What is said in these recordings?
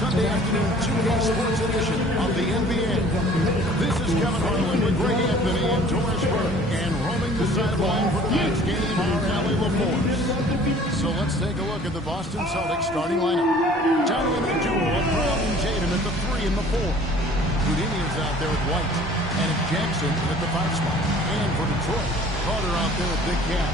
Sunday afternoon 2K Sports Edition of the NBA. This is Kevin Harlan with Greg Anthony and Doris Burke. And roaming the sideline for tonight's game are Allie LaForce. So let's take a look at the Boston Celtics starting lineup. Johnny and the duo of Brown and Tatum at the 3 and the 4. Houdini is out there with White. And it's Jackson at the 5 spot. And for Detroit, Carter out there with Big Cat.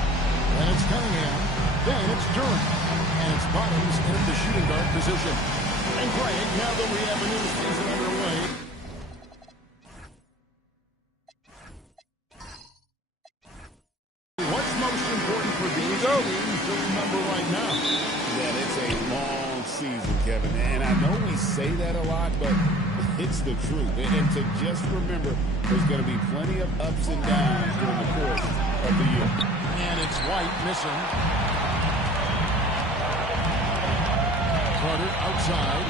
And it's Cunningham. Then it's Durant. And it's Bottoms in the shooting guard position. And Greg, now that we have a new season underway, what's most important for these teams to remember right now? That it's a long season, Kevin. And I know we say that a lot, but it's the truth. And to just remember, there's going to be plenty of ups and downs during the course of the year. And it's White missing. Carter outside.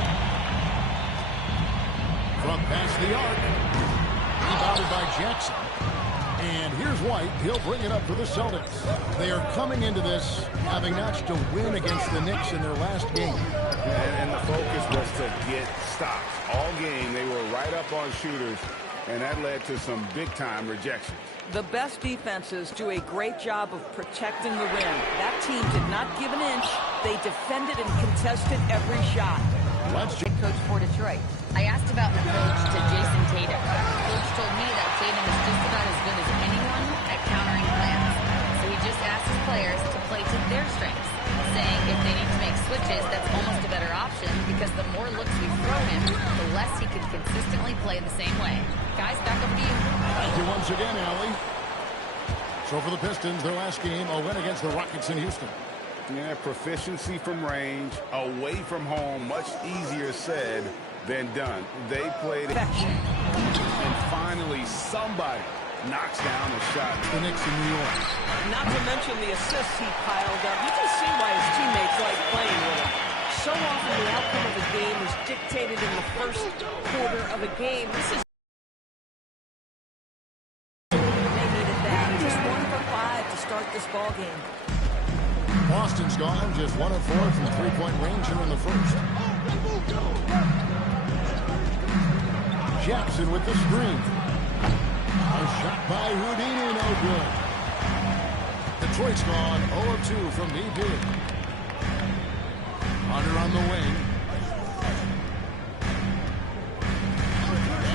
From past the arc. Rebounded by Jackson. And here's White. He'll bring it up for the Celtics. They are coming into this having notched a win against the Knicks in their last game. And the focus was to get stops. All game, they were right up on shooters, and that led to some big-time rejections. The best defenses do a great job of protecting the rim. That team did not give an inch. They defended and contested every shot. Coach for Detroit. I asked about an approach to Jason Tatum. Coach told me that Tatum is just about as good as anyone at countering plans. So he just asked his players to play to their strengths, saying if they need to make switches, that's almost a better option because the more looks we throw him, the less he can consistently play in the same way. Guys, back over to you. Thank you once again, Allie. So for the Pistons, their last game, a win against the Rockets in Houston. Yeah, proficiency from range, away from home, much easier said than done. They played it. And finally, somebody knocks down a shot. The Knicks in New York. Not to mention the assists he piled up. You can see why his teammates like playing with him. So often the outcome of a game is dictated in the first quarter of a game. This is they needed that. Just 1 for 5 to start this ball game. Boston's gone just 1 of 4 from three-point range here in the first. Jackson with the screen. A shot by Houdini, no good. Detroit's gone 0 of 2 from deep here. Hunter on the wing.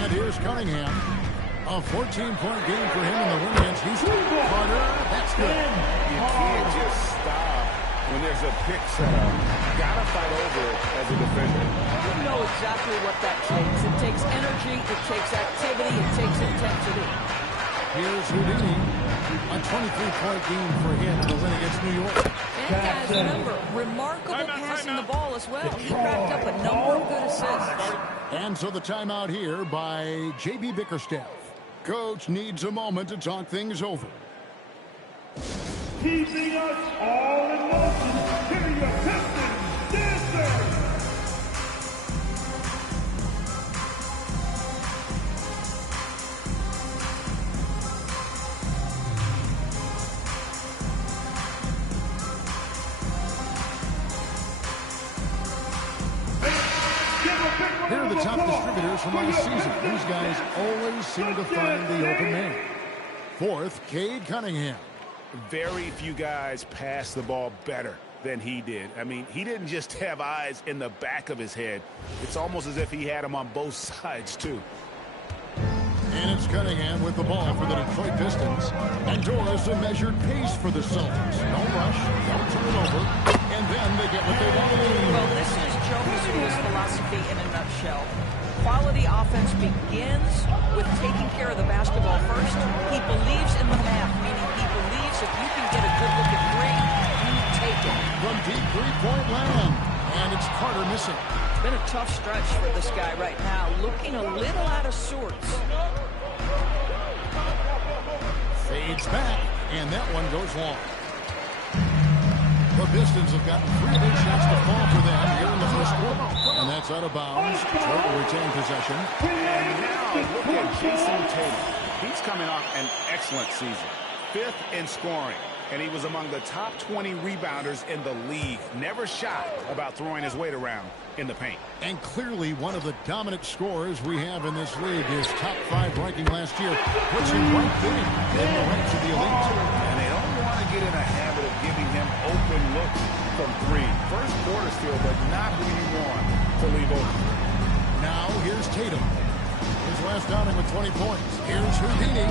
And here's Cunningham. A 14-point game for him in the win against Houston. Carter, that's good. You can't just stop when there's a pick set up. Gotta fight over it as a defender. You know exactly what that takes. It takes energy, it takes activity, it takes intensity. Here's Houdini. A 23-point game for him in the win against New York. And guys, remember, remarkable passing the ball as well. He racked up a number of good assists. And so the timeout here by J.B. Bickerstaff. Coach needs a moment to talk things over. Keeping us all in motion. Here are your Pistons dancers. Here are the top distributors from last season. These guys always seem to find the open man. Fourth, Cade Cunningham. Very few guys pass the ball better than he did. I mean, he didn't just have eyes in the back of his head. It's almost as if he had them on both sides, too. And it's Cunningham with the ball for the Detroit Pistons. And Doris a measured pace for the Celtics. No rush, don't turn it over. And then they get what they want. Well, this is Joe Mazzulla's philosophy in a nutshell. Quality offense begins with taking care of the basketball first. He believes in the math, meaning he believes if you can get a good look at three, you take it. From deep three-point land. And it's Carter missing. It's been a tough stretch for this guy right now, looking a little out of sorts. Fades back, and that one goes long. The Pistons have gotten 3 big shots to fall for them here in the first quarter. And that's out of bounds. Detroit will retain possession. And now look at Jason Tatum. He's coming off an excellent season. 5th in scoring. and he was among the top 20 rebounders in the league. Never shy about throwing his weight around in the paint. And clearly one of the dominant scorers we have in this league. His top 5 ranking last year puts him right there in the ranks of the elite. And they don't want to get in a habit of giving him open looks from 3. First quarter still, but not who you want to leave open. Now here's Tatum. His last outing with 20 points. Here's Houdini.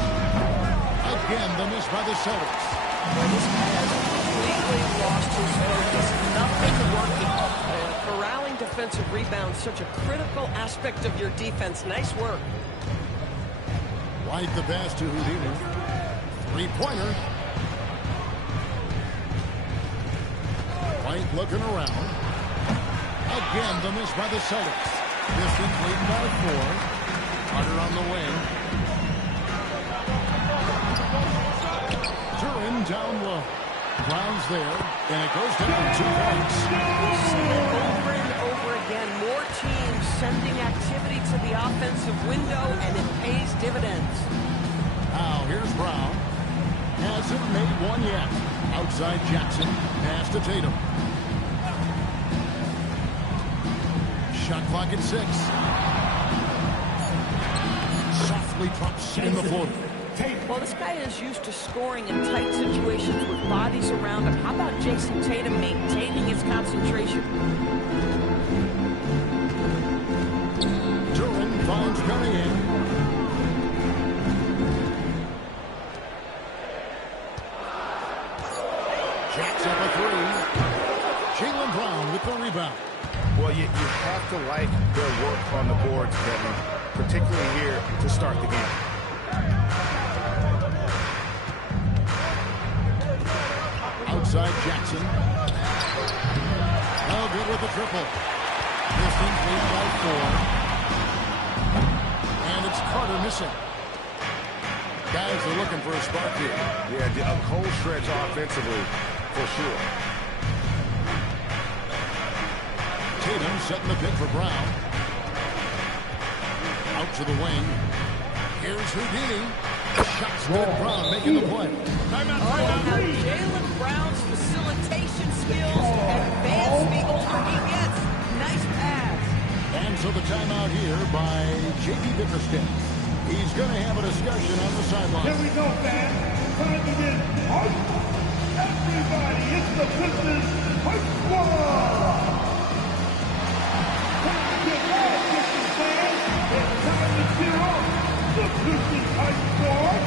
Again, the miss by the Celtics. Well, this guy has completely lost his focus. Nothing working. Corralling defensive rebounds, such a critical aspect of your defense. Nice work. White the pass to Houdini. Three-pointer. White looking around. Again, the miss by the Celtics. Distance leading by 4. Carter on the wing. Duran down low. Brown's there, and it goes down 2 points. We've seen it over and over again. More teams sending activity to the offensive window, and it pays dividends. Now, here's Brown. Hasn't made one yet. Outside Jackson. Pass to Tatum. Shot clock at 6. Softly drops in the floater. Well, this guy is used to scoring in tight situations with bodies around him. How about Jason Tatum maintaining his concentration? Duran finds Cunningham. Jacks up a 3. Jaylen Brown with the rebound. Well, you have to like their work on the boards, Kevin, particularly here to start the game. Outside Jackson. Oh, good with the triple. Distance lead by 4. And it's Carter missing. Guys are looking for a spark here. Yeah, a cold stretch offensively, for sure. Tatum setting the pick for Brown. Out to the wing. Here's Houdini. Shots good. Brown making the play. Now Jaylen Brown's facilitation skills advance the older he gets. Nice pass. And so the timeout here by J.P. Bickerstaff. He's going to have a discussion on the sideline. Here we go, fans. Time to get hype. Everybody, it's the Pistons Hype Squad. Time to get loud, Pistons fans. It's time to cheer up the Pistons Hype Squad.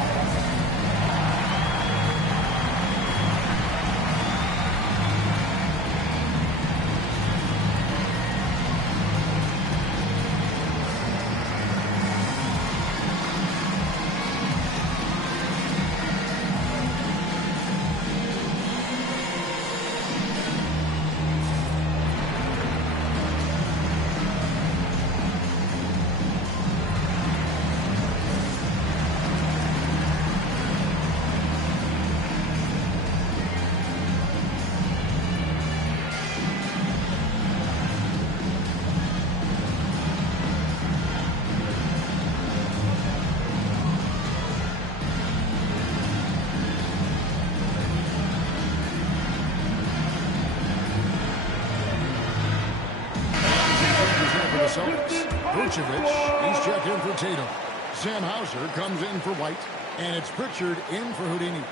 Vucevic, he's checked in for Tatum. Sam Hauser comes in for White, and it's Pritchard in for Houdini.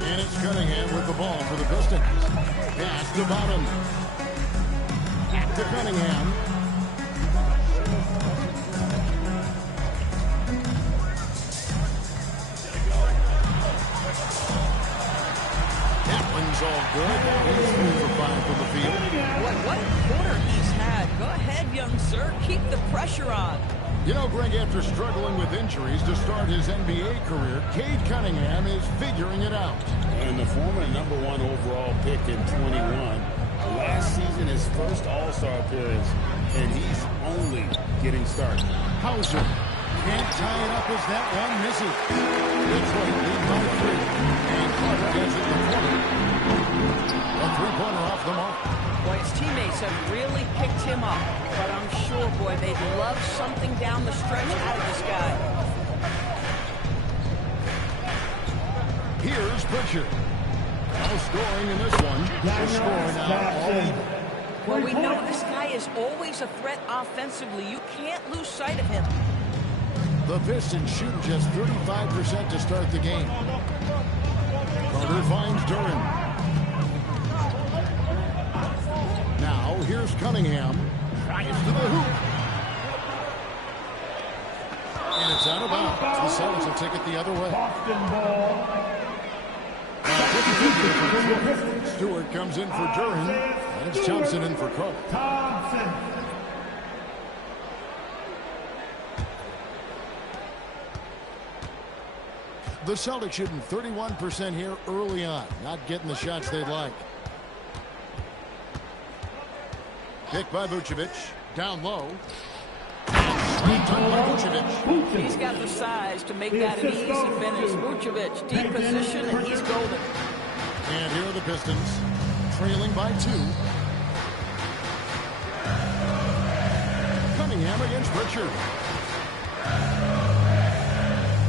And it's Cunningham with the ball for the Pistons. Pass to Bottom. Back to Cunningham. All good. He's 3 for 5 from the field. What a quarter he's had. Go ahead, young sir. Keep the pressure on. You know, Greg, after struggling with injuries to start his NBA career, Cade Cunningham is figuring it out. And the former #1 overall pick in 21. Last season, his first All-Star appearance, and he's only getting started. Hauser can't tie it up as that one misses. Detroit lead by 3. And Carter gets it in the corner. A three-pointer off the mark. Boy, his teammates have really picked him up. But I'm sure, boy, they'd love something down the stretch out of this guy. Here's Pritchard. No scoring in this one. The score now all even. Well, we know this guy is always a threat offensively. You can't lose sight of him. The Pistons shooting just 35% to start the game. Carter finds Duren. Now, here's Cunningham. Tries to the hoop. And it's out of bounds. The Celtics will take it the other way. Boston ball. Stewart comes in for Duren. And it's Thompson in for Carter. Thompson. The Celtics shooting 31% here early on. Not getting the shots they'd like. Pick by Vucevic. Down low. Sweet time by Vucevic. He's got the size to make that an easy finish. Vucevic, deep position, and he's golden. And here are the Pistons, trailing by 2. Cunningham against Pritchard.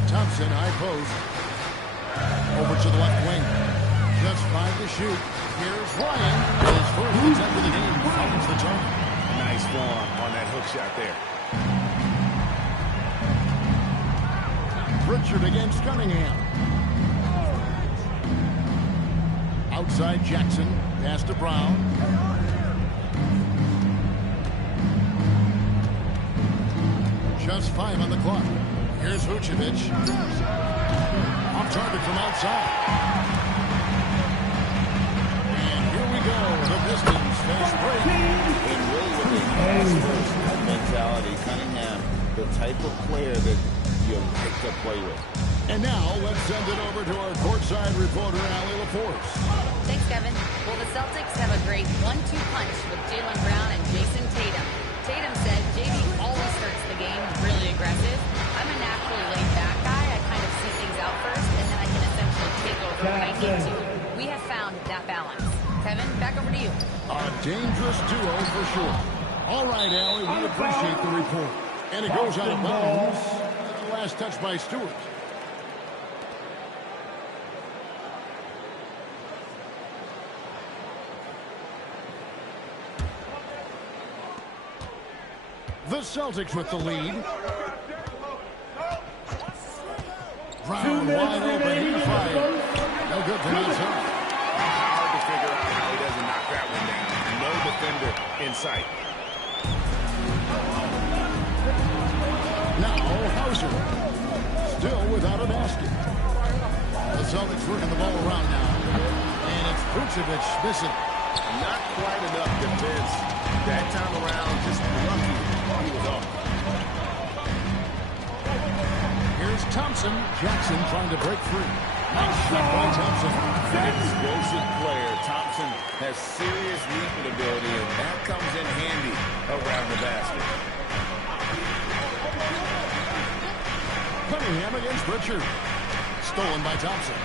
Thompson, high post. Over to the left wing. Just 5 to shoot. Here's Ryan. His first attempt of the game finds the target. Nice form on that hook shot there. Pritchard against Cunningham. Outside Jackson. Pass to Brown. Just 5 on the clock. Here's Vucevic. Off target from outside. And here we go. The Pistons fast break. And really with a pass-first mentality, Cunningham, the type of player that you pick to play with. And now let's send it over to our courtside reporter, Allie LaForce. Thanks, Kevin. Well, the Celtics have a great 1-2 punch with Jaylen Brown and Jason Tatum. Tatum said JV always starts the game really aggressive. I'm a naturally laid-back guy. I kind of see things out first, and then I can essentially take over when I need to. We have found that balance. Kevin, back over to you. A dangerous duo for sure. All right, Allie, we appreciate the report. And it goes out of bounds. Last touch by Stewart. The Celtics with the lead. Brown wide open. He fired. No good from outside. Hard to figure out how he doesn't knock that one down. No defender in sight. Now Hauser. Still without a basket. The Celtics working the ball around now. And it's Vucevic missing. Not quite enough defense. That time around, just lucky he was off. Here's Thompson. Jackson trying to break free. Nice shot by Thompson. An explosive player. Thompson has serious leaping ability, and that comes in handy around the basket. Cunningham against Pritchard. Stolen by Thompson.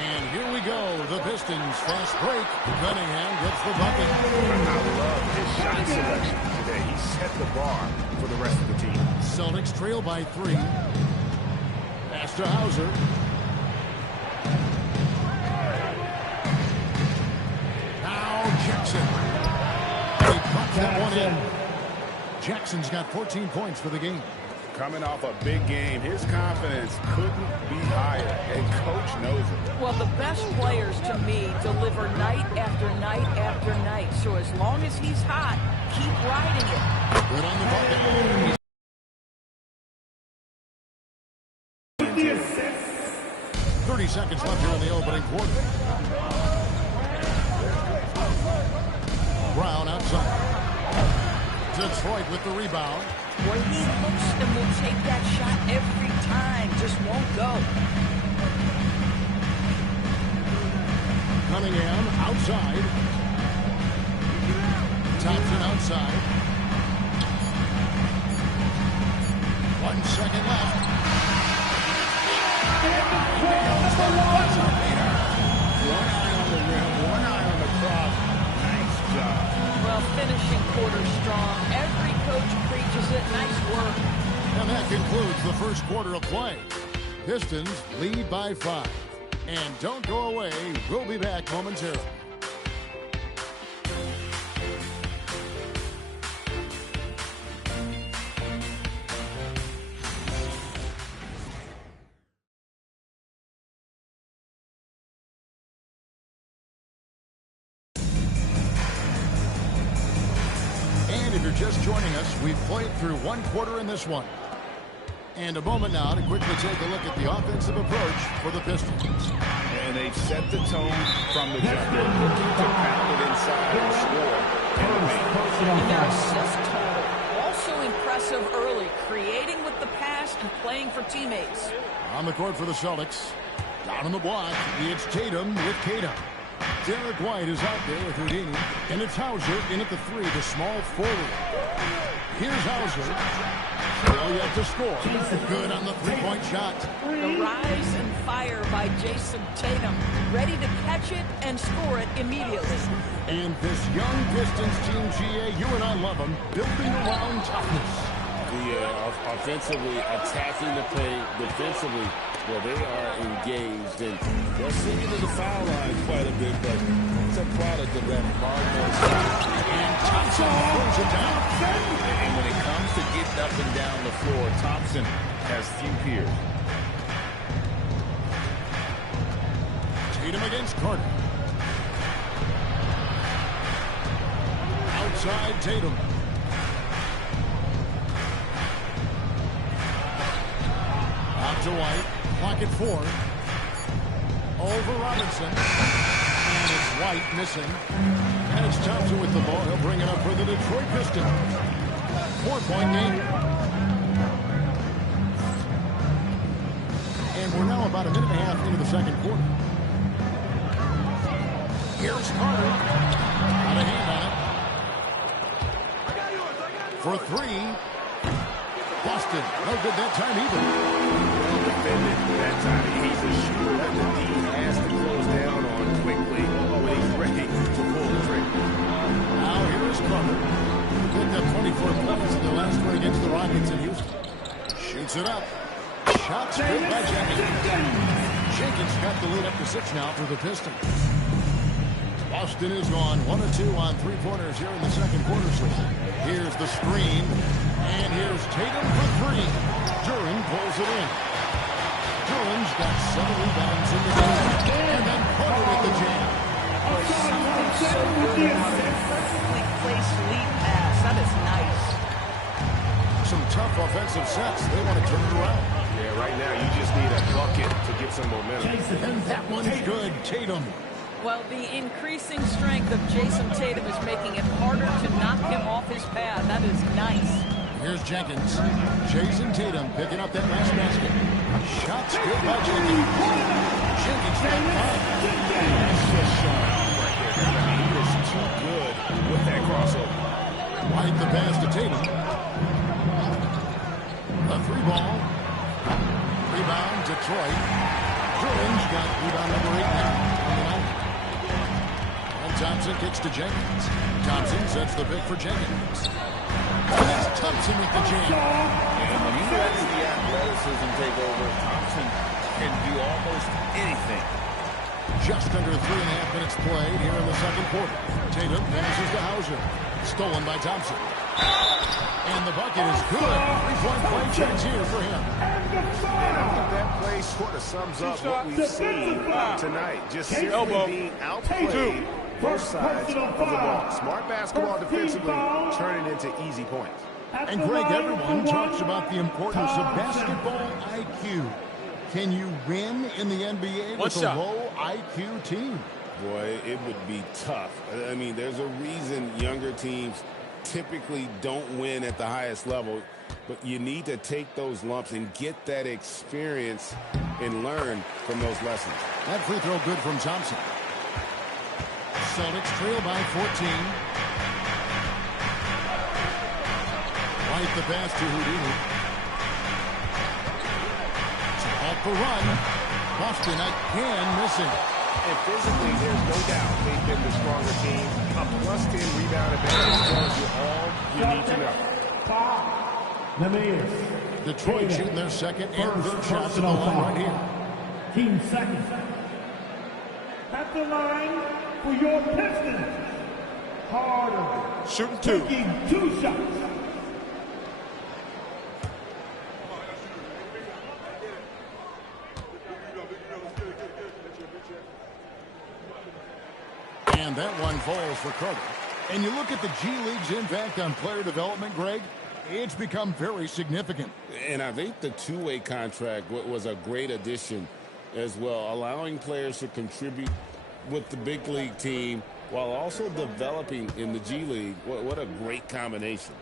And here we go. The Pistons fast break. Cunningham gets the bucket. I love his shot selection today. He set the bar for the rest of the team. Celtics trail by 3. Pass to Hauser. Now Jackson. He pops that one in. Jackson's got 14 points for the game. Coming off a big game, his confidence couldn't be higher, and Coach knows it. Well, the best players, to me, deliver night after night after night. So as long as he's hot, keep riding it. Good on the bucket. 30 seconds left here in the opening quarter. Brown outside. Detroit with the rebound. Boy, he looks and will take that shot every time. Just won't go. Cunningham outside. Thompson outside. 1 second left. the rim, one eye on the clock. Nice job. Well, finishing quarter strong. Every coach preaches it. Nice work. And that concludes the first quarter of play. Pistons lead by 5. And don't go away. We'll be back momentarily. And if you're just joining us, we've played through one quarter in this one. And a moment now to quickly take a look at the offensive approach for the Pistons. And they've set the tone from the jump, looking to pound it inside and score in the paint. And their assist total, also impressive early, creating with the pass and playing for teammates. On the court for the Celtics. Down on the block, it's Tatum with Tatum. Derek White is out there with Houdini. And it's Hauser in at the 3, the small forward. Here's Hauser. Still yet to score. Good on the three-point shot. The rise and fire by Jason Tatum, ready to catch it and score it immediately. And this young Pistons team, GA, you and I love them, building around toughness. Offensively, attacking the paint, defensively, well, they are engaged, and they're seeing to the foul line quite a bit, but it's a product of that hard-nosed style. And Thompson throws it down. And when it comes to getting up and down the floor, Thompson has few peers. Tatum against Carter. Outside Tatum. Out to White. Clock at 4. Over Robinson. And it's White missing. And it's Thompson with the ball. He'll bring it up for the Detroit Pistons. 4-point game. And we're now about a minute and a half into the second quarter. Here's Carter. Got a hand on it. For 3. Boston. No good that time either. Well defended that time. He's a shooter that the D has to close down on quickly when he's ready to pull the trigger. Now here is Carter. Picked up 24 points in the last one against the Rockets in Houston. Shoots it up. Shots good by Jenkins. Jenkins got the lead up to 6 now for the Pistons. Boston is gone 1 of 2 on three-pointers here in the second quarter. So here's the screen. And here's Tatum for 3. Duren pulls it in. Duren's got 7 rebounds in the game. And then Carter with the jam. Something so good about a perfectly placed lead pass. That is nice. Some tough offensive sets. They want to turn it around. Yeah, right now you just need a bucket to get some momentum. And that one's good. Tatum. Well, the increasing strength of Jason Tatum is making it harder to knock him off his path. That is nice. Here's Jenkins. Jason Tatum picking up that last basket. Shots good by Jenkins. Jenkins got 5. That's just showing off right there. I mean, he was too good with that crossover. White the pass to Tatum. A 3-ball. Rebound, Detroit. Duren's got rebound number 8 now. And Thompson kicks to Jenkins. Thompson sets the pick for Jenkins. And it's Thompson with the jam. And when you let the athleticism take over, Thompson can do almost anything. Just under 3.5 minutes played here in the second quarter. Tatum finishes to Hauser. Stolen by Thompson. And the bucket is good. 3-point play chance here for him. And I think that play sort of sums up what we've seen tonight. Just simply being outplayed both sides of the ball. Smart basketball defensively, turning into easy points. And Greg, everyone talks about the importance of basketball IQ. Can you win in the NBA with a low IQ team? Boy, it would be tough. I mean, there's a reason younger teams typically don't win at the highest level, but you need to take those lumps and get that experience and learn from those lessons. That free throw good from Thompson. Celtics trail by 14. White the pass to Houdini. Off the run. Boston again missing. And physically, there's no doubt they've been the stronger team. A +10 rebound advantage tells you all you need to know. Detroit shooting their second and third shots in the line right here. Team second. At the line for your Pistons, Carter. Shooting two. Taking 2 shots. And that one falls for Carter. And you look at the G League's impact on player development, Greg, it's become very significant. And I think the two-way contract was a great addition as well, allowing players to contribute with the big league team while also developing in the G League. What a great combination.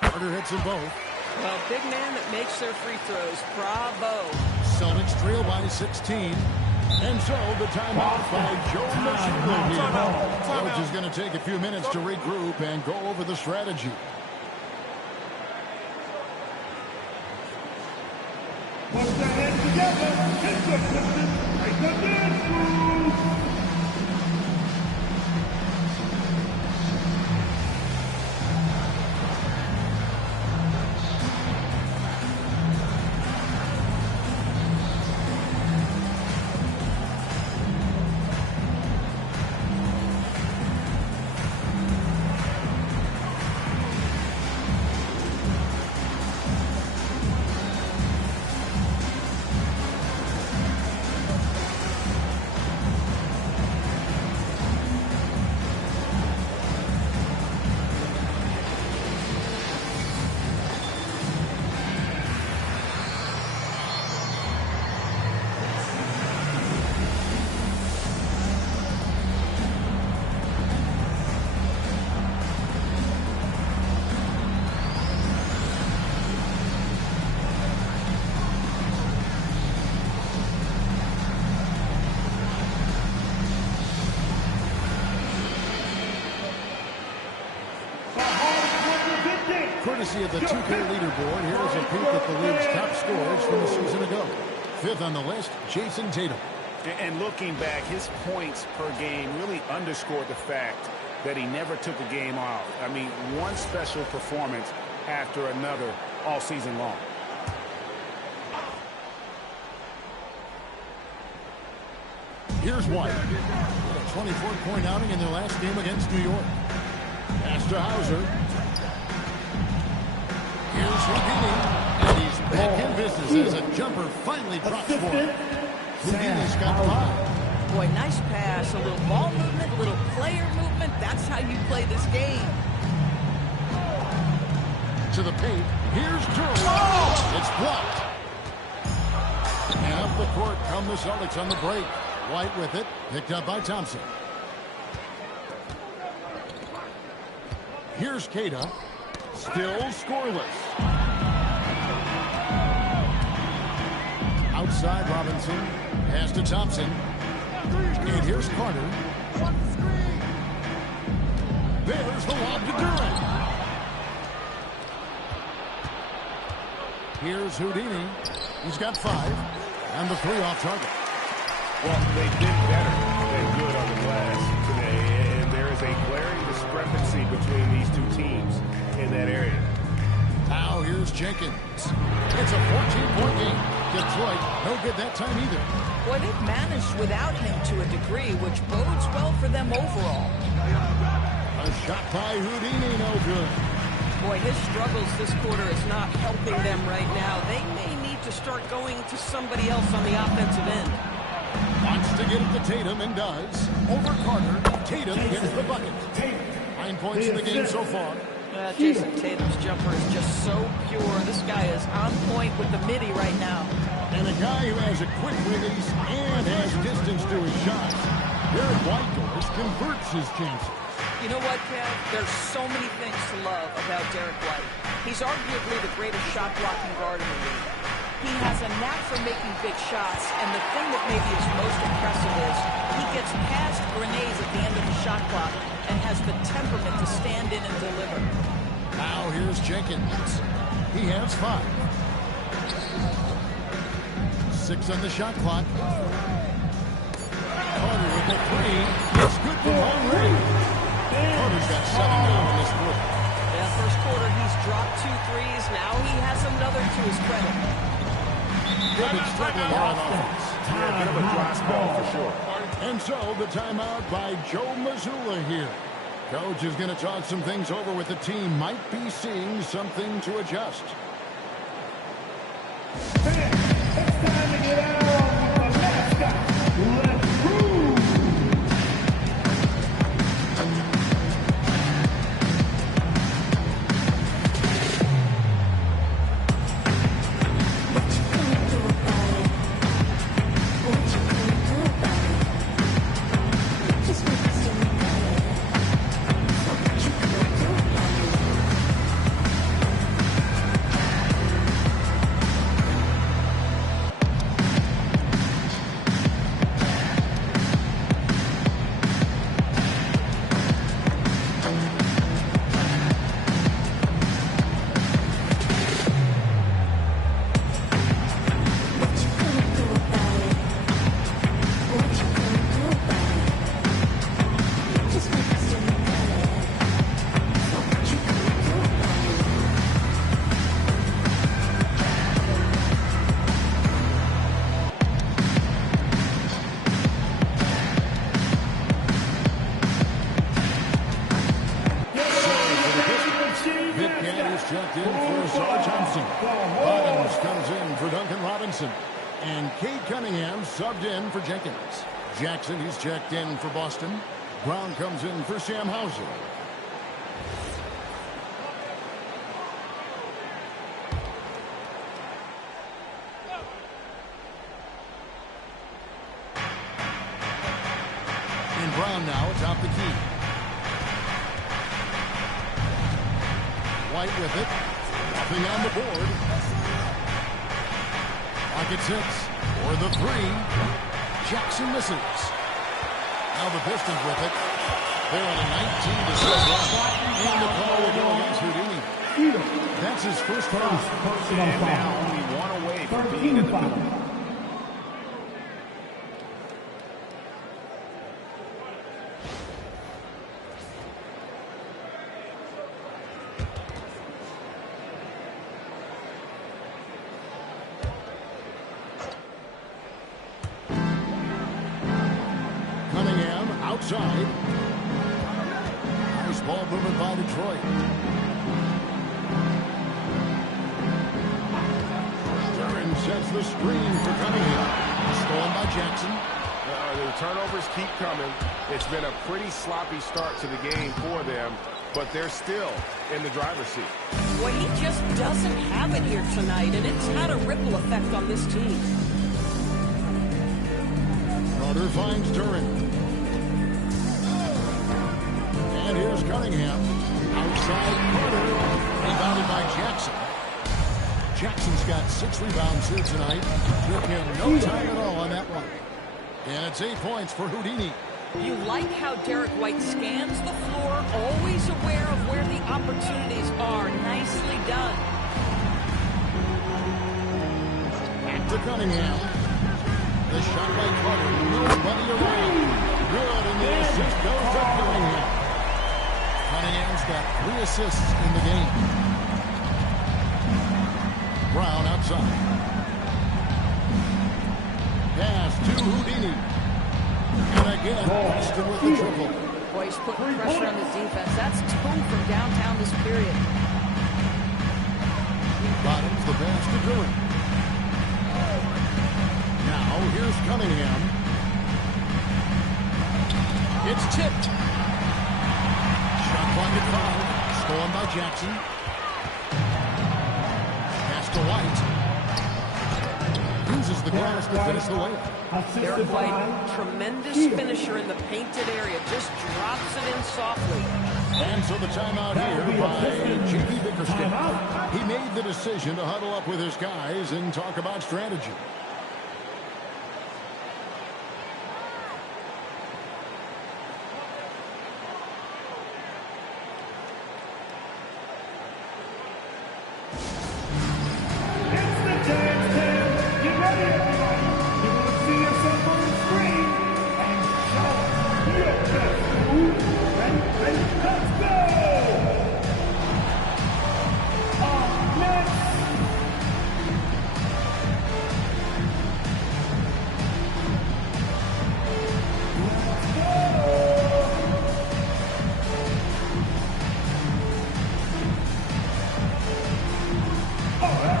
Carter hits them both. Well, big man that makes their free throws. Bravo. Celtics trail by 16. And so the timeout by Joe Mazzulla. Coach is going to take a few minutes to regroup and go over the strategy. Put your hands together. It's the Pistons. Make the dance move. Courtesy of the 2K leaderboard, here's a peek at the league's top scorers from a season ago. Fifth on the list, Jason Tatum. And looking back, his points per game really underscored the fact that he never took a game off. I mean, one special performance after another all season long. Here's White. A 24-point outing in their last game against New York. Pass to Hauser. Here's Houdini, and he's back in business as a jumper finally drops for him. Houdini's got 5. Boy, nice pass. A little ball movement, a little player movement. That's how you play this game. To the paint. Here's Durant. Oh! It's blocked. And up the court come the Celtics on the break. White with it. Picked up by Thompson. Here's Keita. Still scoreless. Outside Robinson. Pass to Thompson. And here's Carter. There's the lob to Durant. Here's Houdini. He's got 5. And the 3 off target. Well, they've been better than good on the glass today. And there is a glaring discrepancy between these two teams in that area. Now here's Jenkins. It's a 14-point game. Detroit, no good that time either. Boy, they've managed without him to a degree, which bodes well for them overall. A shot by Houdini, no good. Boy, his struggles this quarter is not helping them right now. They may need to start going to somebody else on the offensive end. Wants to get it to Tatum and does. Over Carter. Tatum gets the bucket. 9 points in the game so far. Jason Tatum's jumper is just so pure. This guy is on point with the midi right now. And a guy who has a quick release and has distance to his shots. Derek White converts his chances. You know what, Kev? There's so many things to love about Derek White. He's arguably the greatest shot-blocking guard in the league. He has a knack for making big shots, and the thing that maybe is most impressive is he gets past grenades at the end of the shot clock and has the temperament to stand in and deliver. Now here's Jenkins. He has 5. 6 on the shot clock. Carter with the 3. It's good for long range. Carter's got 7 now in this quarter. Yeah, first quarter, he's dropped 2 threes. Now he has another to his credit. They've been struggling here on offense. Yeah, a bit of a dry spell for sure. And so the timeout by Joe Mazzulla here. Coach is going to talk some things over with the team. Might be seeing something to adjust. Fans, it's time to get out with the mascot. Let's move! Checked in for Sarge Thompson. Adams comes in for Duncan Robinson. And Cade Cunningham subbed in for Jenkins. Jackson, he's checked in for Boston. Brown comes in for Sam Hauser. And Brown now atop the key. White with it. Nothing on the board. Pocket 6 for the 3. Jackson misses. Now the Pistons with it. They're on a 19-6 run. And the call will go against Houdini. That's his first foul. And now only one away from being in the middle. Outside. Nice ball movement by Detroit. Duran sets the screen for Cunningham. Stolen by Jackson. The turnovers keep coming. It's been a pretty sloppy start to the game for them, but they're still in the driver's seat. Well, he just doesn't have it here tonight, and it's had a ripple effect on this team. Carter finds Duran. And here's Cunningham. Outside Carter. Rebounded by Jackson. Jackson's got 6 rebounds here tonight. Took him no time at all on that one. And it's 8 points for Houdini. You like how Derek White scans the floor, always aware of where the opportunities are. Nicely done. Back to Cunningham. The shot by Carter. Nobody around. Good, and the assist goes to Cunningham. Cunningham's got 3 assists in the game. Brown outside. Pass to Houdini. And again, Boston with the triple. Boy, he's putting pressure on the defense. That's 2 from downtown this period. Bottoms the pass to Duran. Now here's Cunningham. It's tipped. Shot clock at 5. Stolen by Jackson. Pass to White. Uses the glass to finish the layup. Derek White, tremendous finisher in the painted area. Just drops it in softly. And so the timeout here by J.P. Bickerstaff. He made the decision to huddle up with his guys and talk about strategy. It's the dance. Get ready, everybody.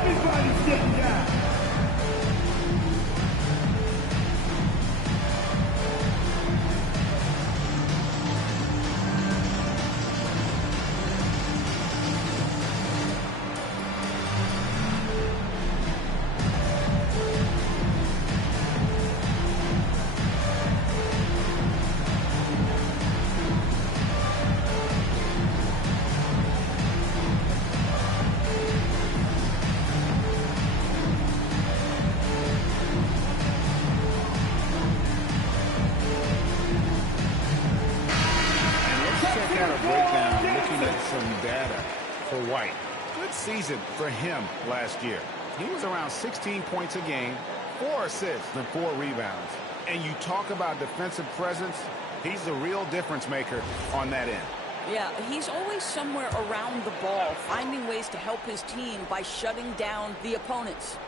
Everybody's getting down. White. Good season for him last year. He was around 16 points a game, 4 assists, and 4 rebounds. And you talk about defensive presence, he's the real difference maker on that end. Yeah, he's always somewhere around the ball, finding ways to help his team by shutting down the opponents.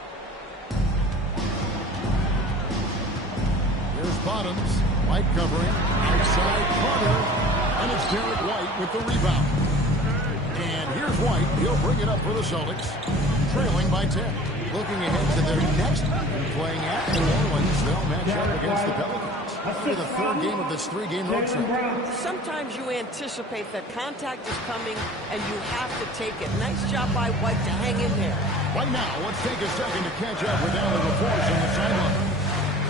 Here's Bottoms. White covering. Outside corner. And it's Derek White with the rebound. And here's White. He'll bring it up for the Celtics, trailing by 10. Looking ahead to their next game, playing at New Orleans, they'll match up against the Pelicans for the third game of this 3-game road trip. Sometimes you anticipate that contact is coming, and you have to take it. Nice job by White to hang in there. Right now, let's take a second to catch up with Allie LaForce on the sideline.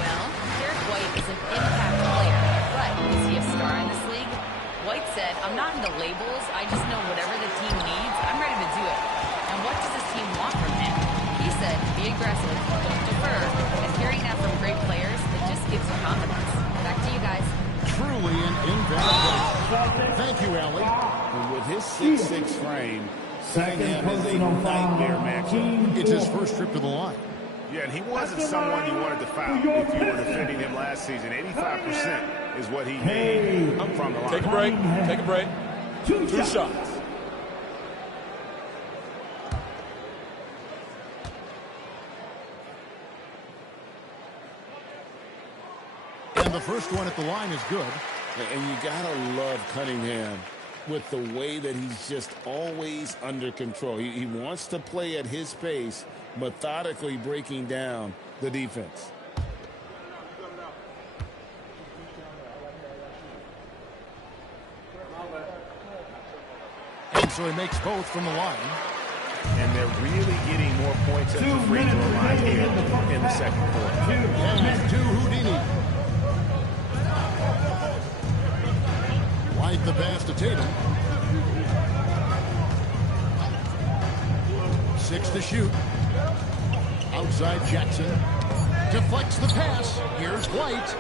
Well, Derek White is an impact player, but is he a star in this league? White said, I'm not into labels, I just know whatever the team needs, I'm ready to do it. And what does this team want from him? He said, be aggressive, don't defer, and hearing that from great players, it just gives you confidence. Back to you guys. Truly an invaluable. Thank you, Allie. And with his 6'6" frame, setting him is a nightmare matchup. It's his first trip to the line. Yeah, and he wasn't someone you wanted to foul if you were defending him last season. 85% is what he made up from the line. Take a break. Take a break. Two shots. And the first one at the line is good. And you gotta love Cunningham with the way that he's just always under control. He wants to play at his pace, methodically breaking down the defense. And so he makes both from the line. And they're really getting more points at the free throw line here in the second quarter. And to Houdini. White the pass to Tatum. 6 to shoot. Outside Jackson. Deflects the pass. Here's White.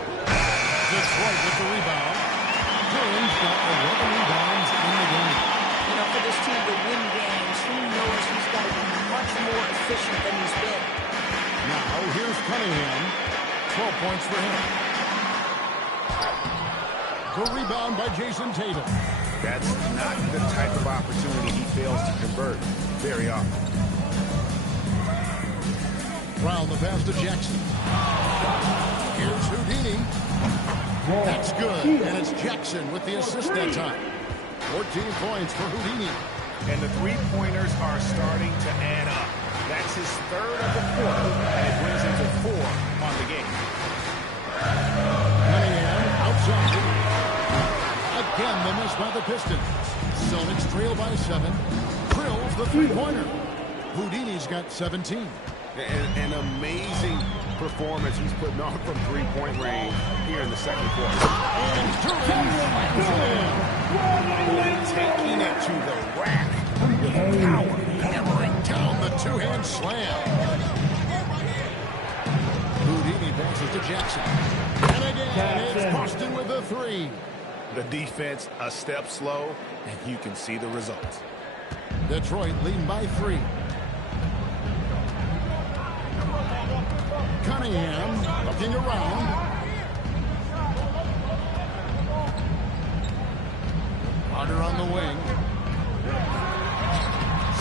Detroit with the rebound. Durham's got 11 rebounds in the game. You know, for this team to win games, he knows he's got to be much more efficient than he's been. Now, here's Cunningham. 12 points for him. The rebound by Jason Tatum. That's not the type of opportunity he fails to convert very often. Brown the pass to Jackson. Here's Houdini. That's good. And it's Jackson with the assist that time. 14 points for Houdini. And the three-pointers are starting to add up. That's his third of the quarter, and it brings him to 4 on the game. Cunningham outside. Again, the miss by the Pistons. Celtics trail by 7. Drills the three-pointer. Houdini's got 17. An amazing performance he's putting on from three-point range here in the second quarter. And Taking it to the rack with power. hammering down the two-hand slam. Houdini passes to Jackson. And again, it's Boston with the 3. The defense a step slow, and you can see the results. Detroit leading by 3. Cunningham looking around. Carter on the wing.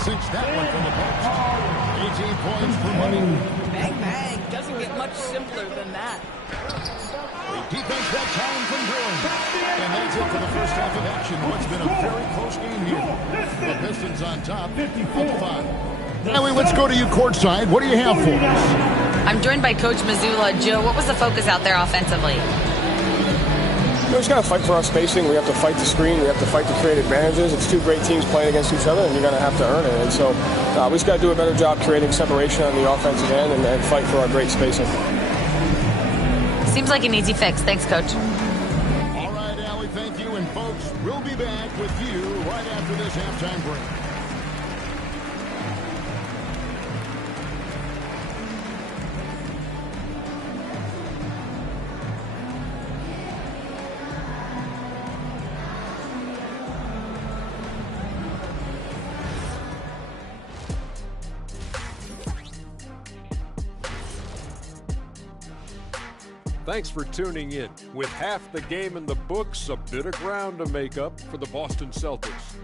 Sinks that one from the post. 18 points for Money. Bang, bang. Doesn't get much simpler than that. The defense that time from Durham. And that's it for the first half of action. What's been a very close game here. The Pistons on top, 55. Ellie, let's go to you courtside. What do you have for us? I'm joined by Coach Mazzulla. Joe, what was the focus out there offensively? We just got to fight for our spacing. We have to fight the screen. We have to fight to create advantages. It's two great teams playing against each other, and you're going to have to earn it. And so we just got to do a better job creating separation on the offensive end and fight for our great spacing. Seems like an easy fix. Thanks, Coach. All right, Allie, thank you. And, folks, we'll be back with you right after this halftime break. Thanks for tuning in. With half the game in the books, a bit of ground to make up for the Boston Celtics.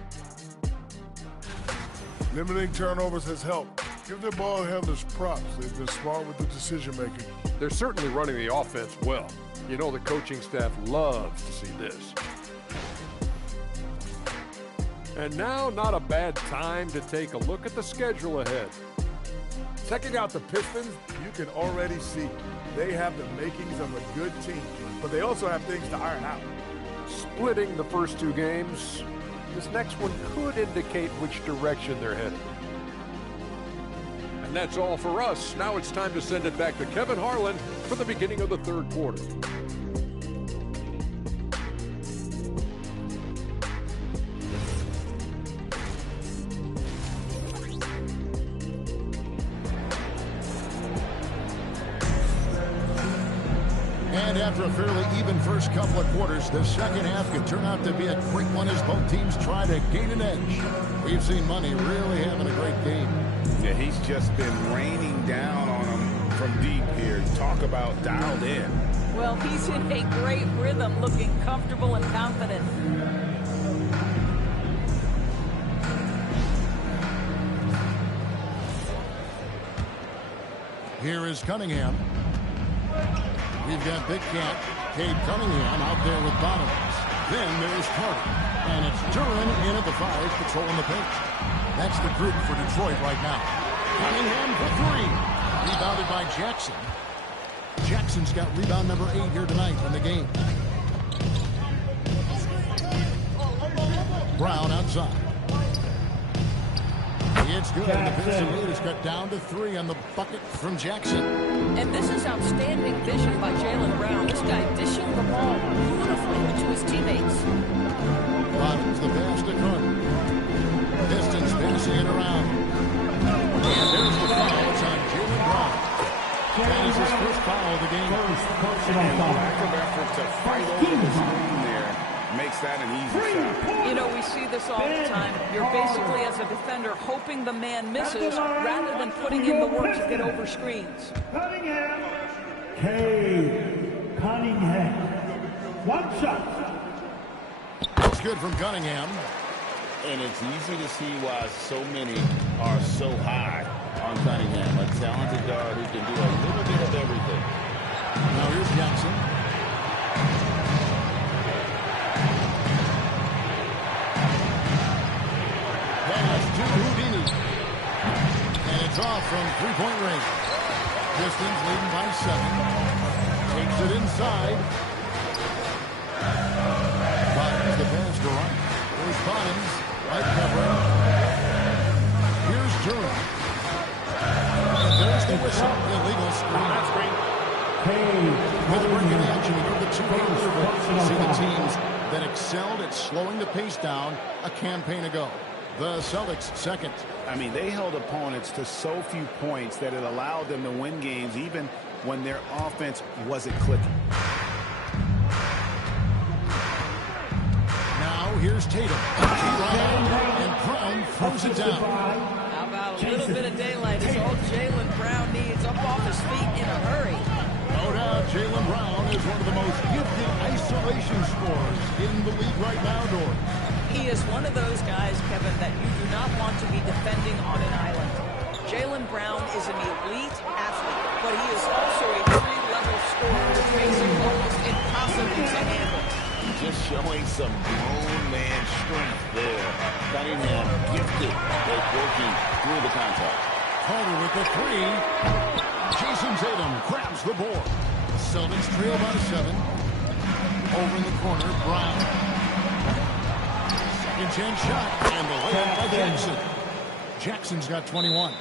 Limiting turnovers has helped. Give their ball handlers props. They've been smart with the decision-making. They're certainly running the offense well. You know the coaching staff loves to see this. And now, not a bad time to take a look at the schedule ahead. Checking out the Pistons, you can already see they have the makings of a good team, but they also have things to iron out. Splitting the first two games, this next one could indicate which direction they're headed. And that's all for us. Now it's time to send it back to Kevin Harlan for the beginning of the third quarter. And after a fairly even first couple of quarters, the second half could turn out to be a quick one as both teams try to gain an edge. We've seen Money really having a great game. Yeah, he's just been raining down on them from deep here. Talk about dialed in. Well, he's in a great rhythm, looking comfortable and confident. Here is Cunningham. We've got Big Cat, Cade Cunningham out there with Bottoms. Then there's Carter. And it's Duran in at the 5, patrolling the paint. That's the group for Detroit right now. Cunningham for 3. Rebounded by Jackson. Jackson's got rebound number 8 here tonight in the game. Brown outside. It's good. And the Pistons lead is cut down to 3 on the bucket from Jackson. And this is outstanding vision by Jaylen Brown. This guy dishing the ball beautifully to his teammates. Bottoms the pass to Carter. Pistons passing it around. And there's the foul. It's on Jaylen Brown. That is his first foul of the game. And the lack of effort to fight over the screen there makes that an easy shot. You know, we see this all the time. You're basically, as a defender, hoping the man misses rather than putting in the work to get over screens. Cunningham. Cunningham. One shot. It's good from Cunningham. And it's easy to see why so many are so high on Cunningham. A talented guard who can do a little bit of everything. Now here's Jackson. Pass to Houdini. And it's off from three-point range. Pistons leading by 7. Takes it inside. Bottoms the pass to right. There's Bottoms. Right covering. Here's Durham. And there's the whistle. Illegal screen. With a break in action, we go to the two-game interval. See the teams that excelled at slowing the pace down a campaign ago. The Celtics second. I mean, they held opponents to so few points that it allowed them to win games even when their offense wasn't clicking. Now here's Tatum. And Brown throws it down. How about a little bit of daylight is all Jaylen Brown needs, up off his feet in a hurry. No doubt, Jaylen Brown is one of the most gifted isolation scorers in the league right now, Doris. He is one of those guys, Kevin, that you do not want to be defending on an island. Jaylen Brown is an elite athlete, but he is also a three-level scorer, which makes him almost impossible to handle. Just showing some grown man strength there. Cunningham gifted at working through the contact. Carter with the three. Jason Tatum grabs the board. Celtics trail by 7. Over in the corner, Brown. Second chance shot, and the layup by Jackson. Jackson's got 21.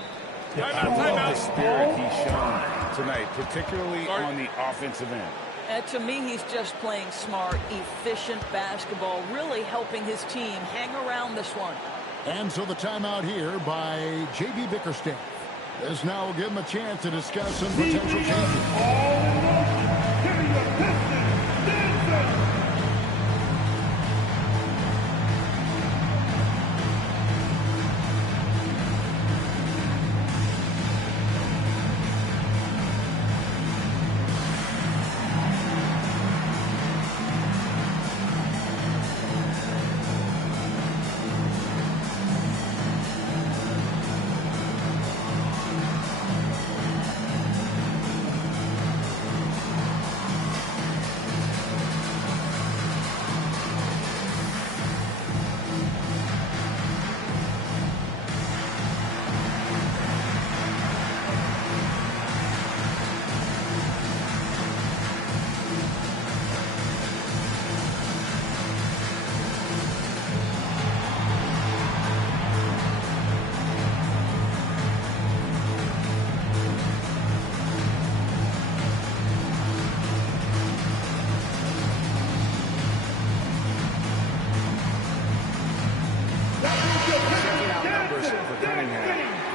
I love the spirit he's shown tonight, particularly on the offensive end. To me, he's just playing smart, efficient basketball, really helping his team hang around this one. And so the timeout here by J.B. Bickerstaff. This now will give him a chance to discuss some potential changes.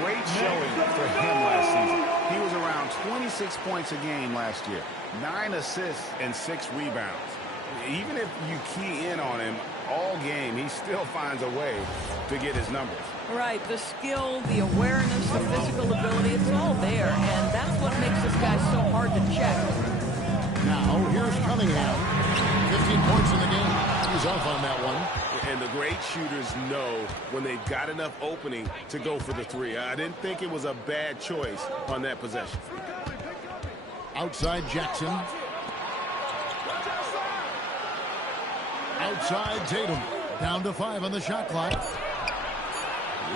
Great showing for him last season. He was around 26 points a game last year, 9 assists and 6 rebounds. Even if you key in on him all game, he still finds a way to get his numbers. Right, the skill, the awareness, the physical ability, it's all there, and that's what makes this guy so hard to check. Now, here's Cunningham. 15 points in the game. He's off on that one. And the great shooters know when they've got enough opening to go for the three. I didn't think it was a bad choice on that possession. Outside Jackson. Outside Tatum. Down to 5 on the shot clock.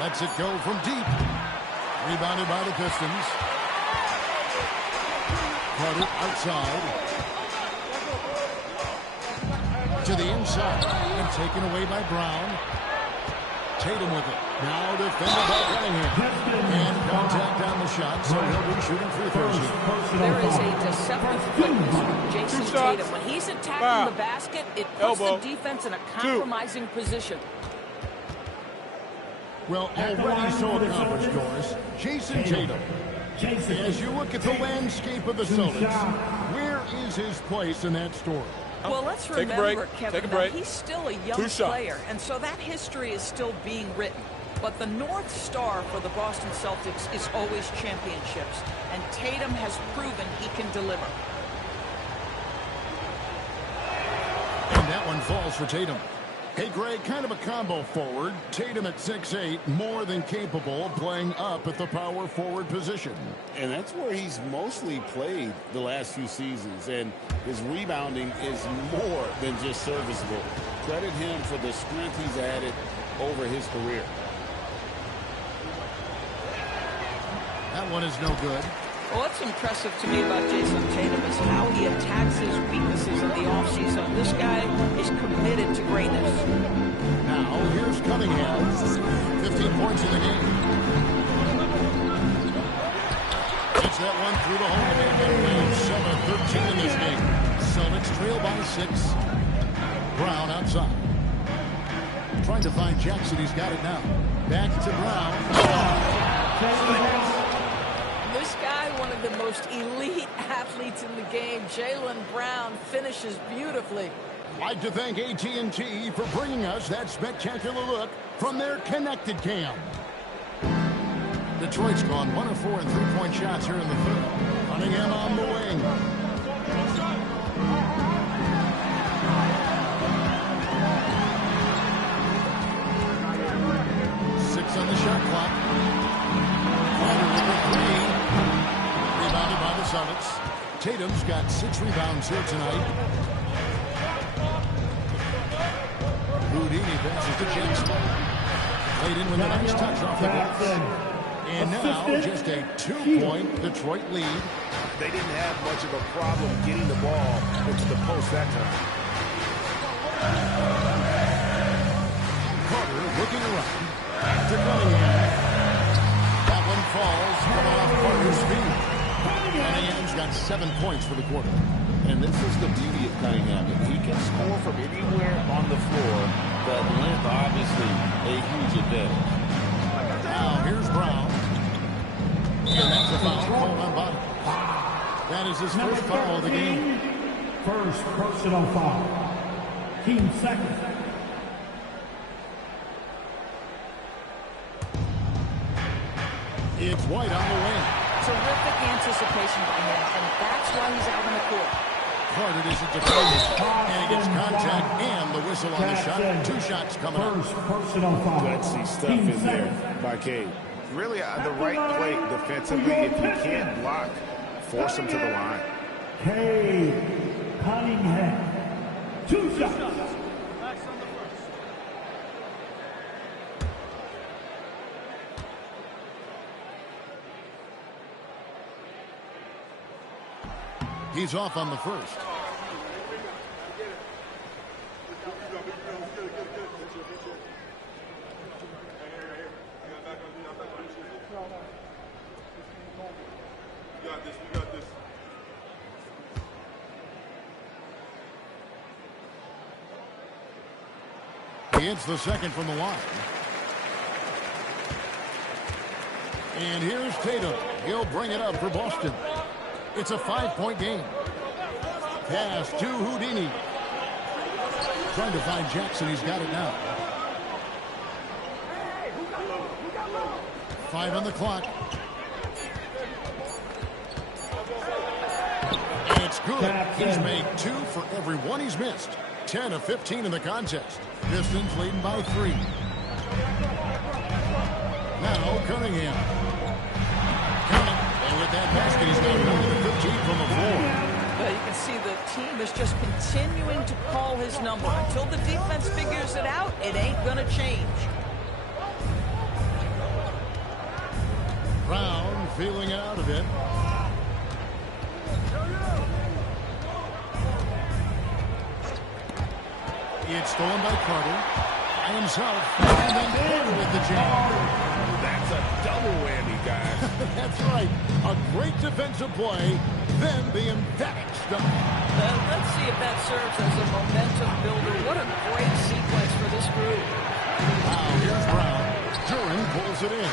Lets it go from deep. Rebounded by the Pistons. Carter outside. To the inside. And taken away by Brown. Tatum with it. Now defended by Cunningham. And contact on the shot, so he'll be shooting free throws here. There is a deceptive quickness from Jason Tatum. When he's attacking the basket, it puts the defense in a compromising position. Well, already so accomplished, Doris. Jason Tatum. As you look at the landscape of the Celtics, where is his place in that story? Well, let's remember, Kevin, that he's still a young player, and so that history is still being written. But the North Star for the Boston Celtics is always championships, and Tatum has proven he can deliver. And that one falls for Tatum. Hey, Greg, kind of a combo forward. Tatum at 6'8", more than capable of playing up at the power forward position. And that's where he's mostly played the last few seasons, and his rebounding is more than just serviceable. Credit him for the strength he's added over his career. That one is no good. Well, what's impressive to me about Jason Tatum is how he attacks his weaknesses in the offseason. This guy is committed to greatness. Now, here's Cunningham. 15 points in the game. Gets that one through the hole. They've been 7-13 in this game. Celtics trail by 6. Brown outside. Trying to find Jackson. He's got it now. Back to Brown. This guy, one of the most elite athletes in the game, Jaylen Brown, finishes beautifully. I'd like to thank AT&T for bringing us that spectacular look from their connected cam. Detroit's gone 1 of 4 in three-point shots here in the third. Cunningham on the wing. on the shot clock. Carter with the three. Rebounded by the Summits. Tatum's got 6 rebounds here tonight. Houdini passes to Jackson. Played in with a nice touch off the glass. And now just a 2-point Detroit lead. They didn't have much of a problem getting the ball into the post that time. Carter looking around. To Cunningham. That one falls coming off Carter's feet. Cunningham's got 7 points for the quarter. And this is the beauty of Cunningham. He can score from anywhere on the floor, but length obviously a huge advantage. Now here's Brown. And that's a foul called on Bottom. That is his first foul of the game. First personal foul. Team second. It's White on the wing. Terrific anticipation by him, and that's why he's out on the court. Carter doesn't defend, and he gets contact and the whistle on the shot. 2 shots coming up. First personal foul. Gutsy stuff in there by Cade. Really the right play defensively. If you can't block, force him to the line. Cade Cunningham. 2 shots. He's off on the first. We got this. He hits the second from the line. And here's Tatum. He'll bring it up for Boston. It's a 5-point game. Pass to Houdini. Trying to find Jackson. He's got it now. 5 on the clock. And it's good. He's made 2 for every one he's missed. 10 of 15 in the contest. Pistons leading by 3. Now Cunningham. And with that basket, he's got 1 of 15 from the floor. Well, you can see the team is just continuing to call his number. Until the defense figures it out, it ain't going to change. Brown feeling it out a bit. It's stolen by Carter. By himself. And then Carter with the jam. That's a double whammy, guys. That's right. A great defensive play. Then the emphatic stop. Let's see if that serves as a momentum builder. What a great sequence for this group. Now here's Brown. Duren pulls it in.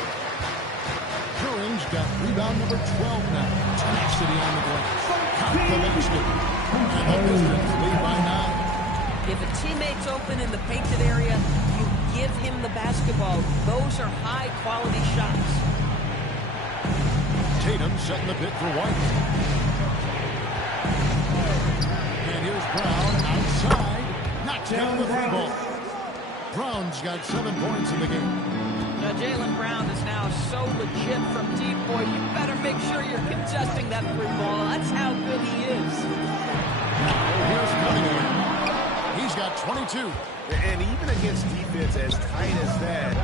Duren's got rebound number 12 now. Tenacity on the glass. Count the basket. And the Pistons lead by 9. If a teammate's open in the painted area, you give him the basketball. Those are high-quality shots. Tatum setting the pick for White. And here's Brown outside. Knocks down the 3 ball. Brown's got 7 points in the game. Now, Jaylen Brown is now so legit from deep, boy. You better make sure you're contesting that 3 ball. That's how good he is. Now here's Cunningham. He's got 22. And even against defense as tight as that,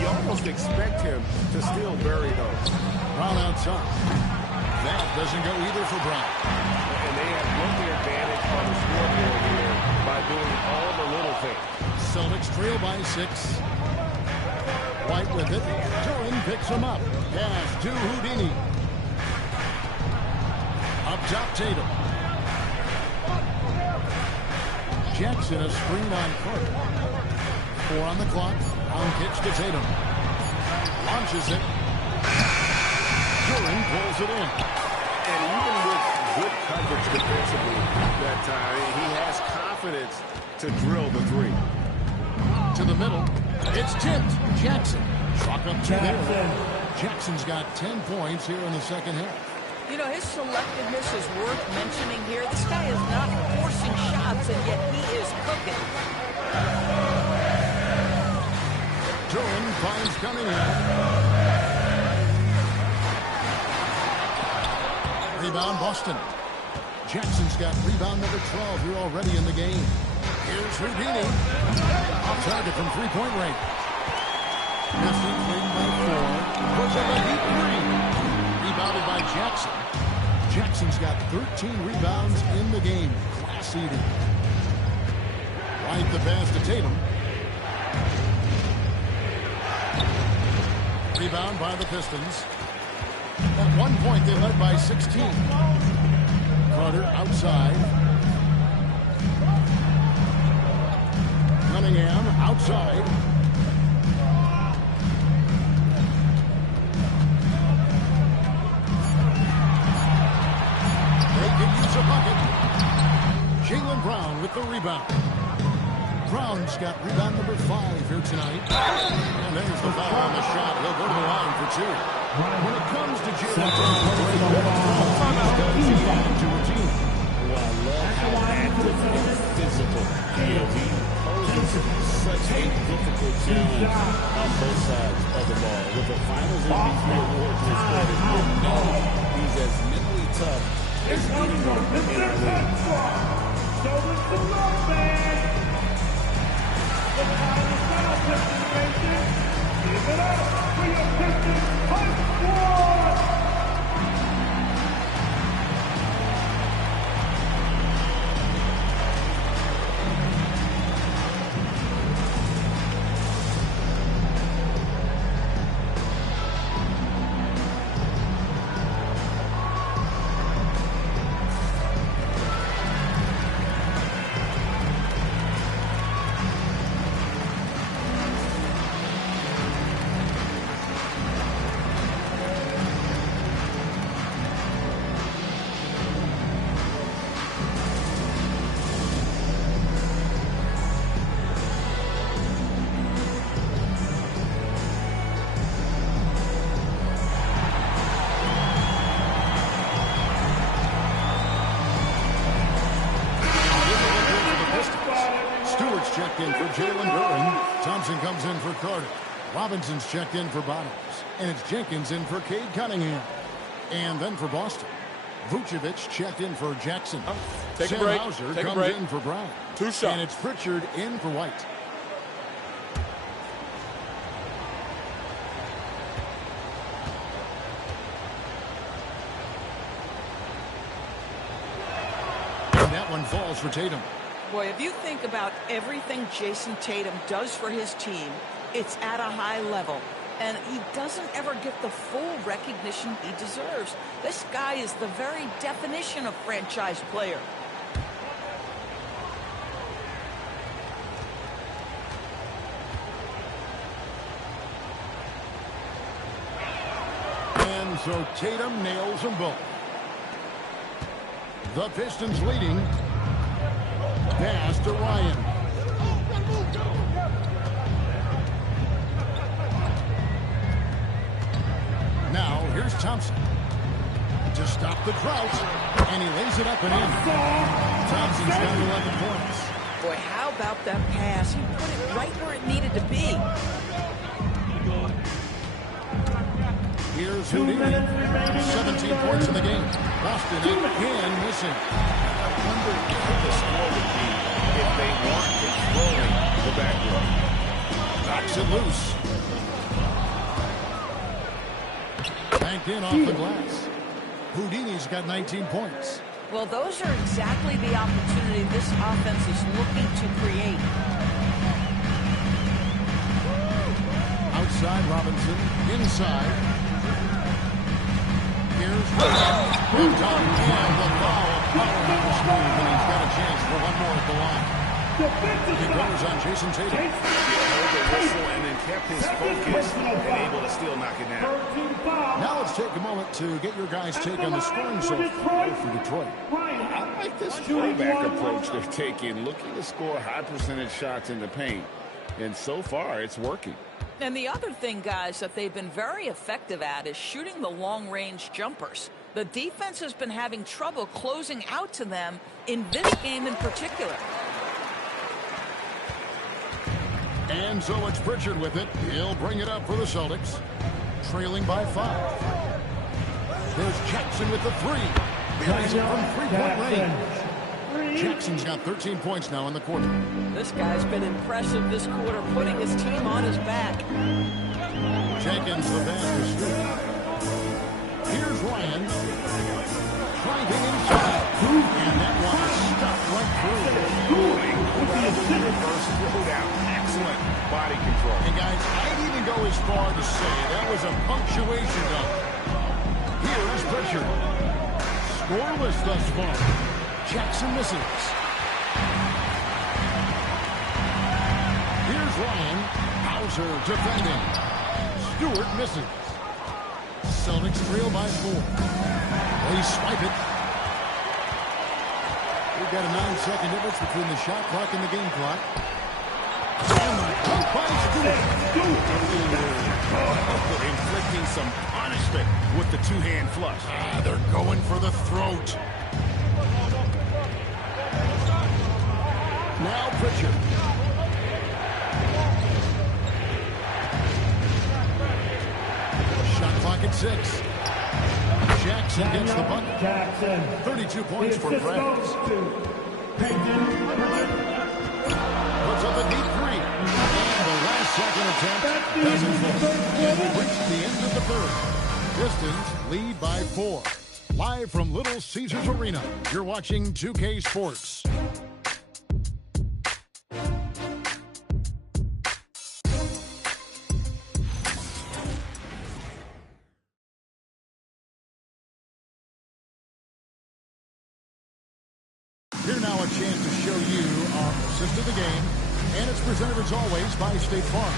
you almost expect him to still bury those. Brown outside. That doesn't go either for Brown. And they have won the advantage on the scoreboard here by doing all the little things. Celtics trail by 6. White with it. Duren picks him up. Pass to Houdini. Up top, Tatum. Jackson a screen on Carter. 4 on the clock. On pitch to Tatum. Launches it. Duren pulls it in. And even with good coverage defensively that time, he has confidence to drill the 3. To the middle. It's tipped. Jackson. Chalk up 2 there. Jackson's got 10 points here in the second half. You know, his selectiveness is worth mentioning here. This guy is not forcing shots, and yet he is cooking. Duren finds Cunningham. Rebound, Boston. Jackson's got rebound number 12 here already in the game. Here's Houdini. Off target from three-point range. Pistons lead by 4. Puts up a deep 3. Rebounded by Jackson. Jackson's got 13 rebounds in the game. Class eating. Right the pass to Tatum. Rebound by the Pistons. At one point, they led by 16. Carter outside. Cunningham outside. They could use a bucket. Jaylen Brown with the rebound. Brown's got rebound number 5 here tonight. And there's the foul on the shot. He'll go to the line for 2. When it comes to Jaylen Brown, he's got to a team. Well, I love how active and physical he is. He poses such a difficult challenge on both sides of the ball. With the Finals MVP award to his credit, you know he's as mentally tough as anyone in our league. So it's the love man. The final foul, Pistons Nation. Give it up for your Pistons Hype Squad! Checked in for Jaylen Duren. Thompson comes in for Carter. Robinson's checked in for Bottoms. And it's Jenkins in for Cade Cunningham. And then for Boston, Vucevic checked in for Jackson. Take Sam a break. Hauser Take a comes break. in for Brown. 2 shots. And it's Pritchard in for White. And that one falls for Tatum. Boy, if you think about everything Jason Tatum does for his team, it's at a high level. And he doesn't ever get the full recognition he deserves. This guy is the very definition of franchise player. And so Tatum nails them both. The Pistons leading. Pass to Ryan. Now here's Thompson to stop the drought, and he lays it up and in. Thompson's got 11 points. Boy, how about that pass? He put it right where it needed to be. Here's Houdini. 17 points in the game. Boston again missing. I wonder what the score would be if they weren't controlling the backcourt. Knocks it loose. Banked in off the glass. Houdini's got 19 points. Well, those are exactly the opportunity this offense is looking to create. Outside Robinson. Inside. Here's Ryan. And the foul. And he's got a chance for one more at the line. He goes on Jason Tatum. Heard the whistle and then kept his focus and able to still knock it down. Now let's take a moment to get your guys' take on the scoring so far for Detroit. I like this throwback approach they're taking, looking to score high percentage shots in the paint. And so far, it's working. And the other thing, guys, that they've been very effective at is shooting the long-range jumpers. The defense has been having trouble closing out to them in this game in particular. And so it's Pritchard with it. He'll bring it up for the Celtics. Trailing by 5. There's Jackson with the 3. Guys from three-point range. Jackson's got 13 points now in the quarter. This guy's been impressive this quarter, putting his team on his back. Jenkins, the basket shooter. Here's Ryan. Driving inside. And that one is stopped right through. Reverse throwdown. Excellent body control. And guys, I'd even go as far to say that was a punctuation dunk. Here is Pritchard. Scoreless thus far. Jackson misses. Here's Ryan. Hauser defending. Stewart misses. Celtics trail by 4. They swipe it. We've got a 9-second difference between the shot clock and the game clock. And the dunk by Stewart. Inflicting some punishment with the two-hand flush. They're going for the throat. Now Pritchard. Shot clock at 6. Jackson gets the bucket. 32 points for Krabs. Puts up a deep 3. And the last second attempt doesn't fall. And we've reached the end of the third. Pistons lead by 4. Live from Little Caesars Arena, you're watching 2K Sports. Here now a chance to show you our assist of the game, and it's presented as always by State Farm.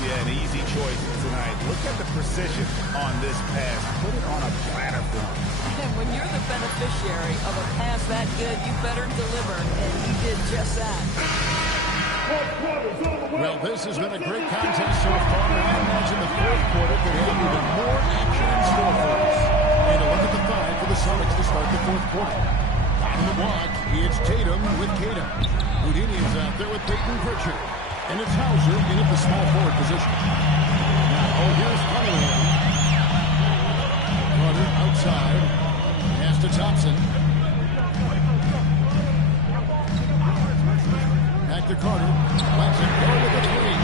Yeah, an easy choice tonight. Look at the precision on this pass. Put it on a platter for him. And when you're the beneficiary of a pass that good, you better deliver, and he did just that. Well, this has been a great contest so far, and I imagine the fourth quarter could have even more action in store for us. And a look at the 5 for the Celtics to start the fourth quarter. On the block, it's Tatum with Tatum. Houdini's out there with Peyton Pritchard. And it's Hauser in at the small forward position. Now, here's Cunningham. Carter outside. Pass to Thompson. Back to Carter. Lets it go with the 3.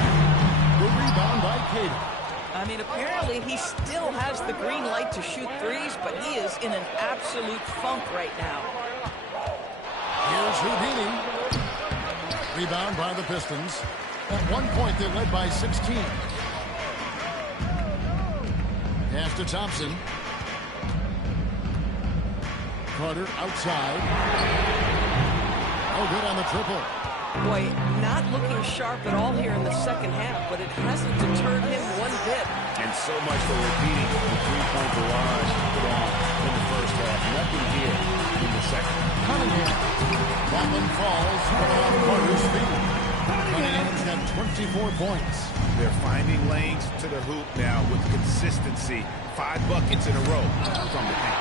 The rebound by Tatum. I mean, apparently he still has the green light to shoot threes, but he is in an absolute funk right now. Here's Houdini. Rebound by the Pistons. At one point, they led by 16. Pass to Thompson. Carter outside. Oh, good on the triple. Boy, not looking sharp at all here in the second half, but it hasn't deterred him one bit. And so much for repeating the three-point barrage put on in the first half. Nothing here in the second. Cunningham. That one falls coming off Carter's feet. Cunningham's got 24 points. They're finding lanes to the hoop now with consistency. 5 buckets in a row from the paint.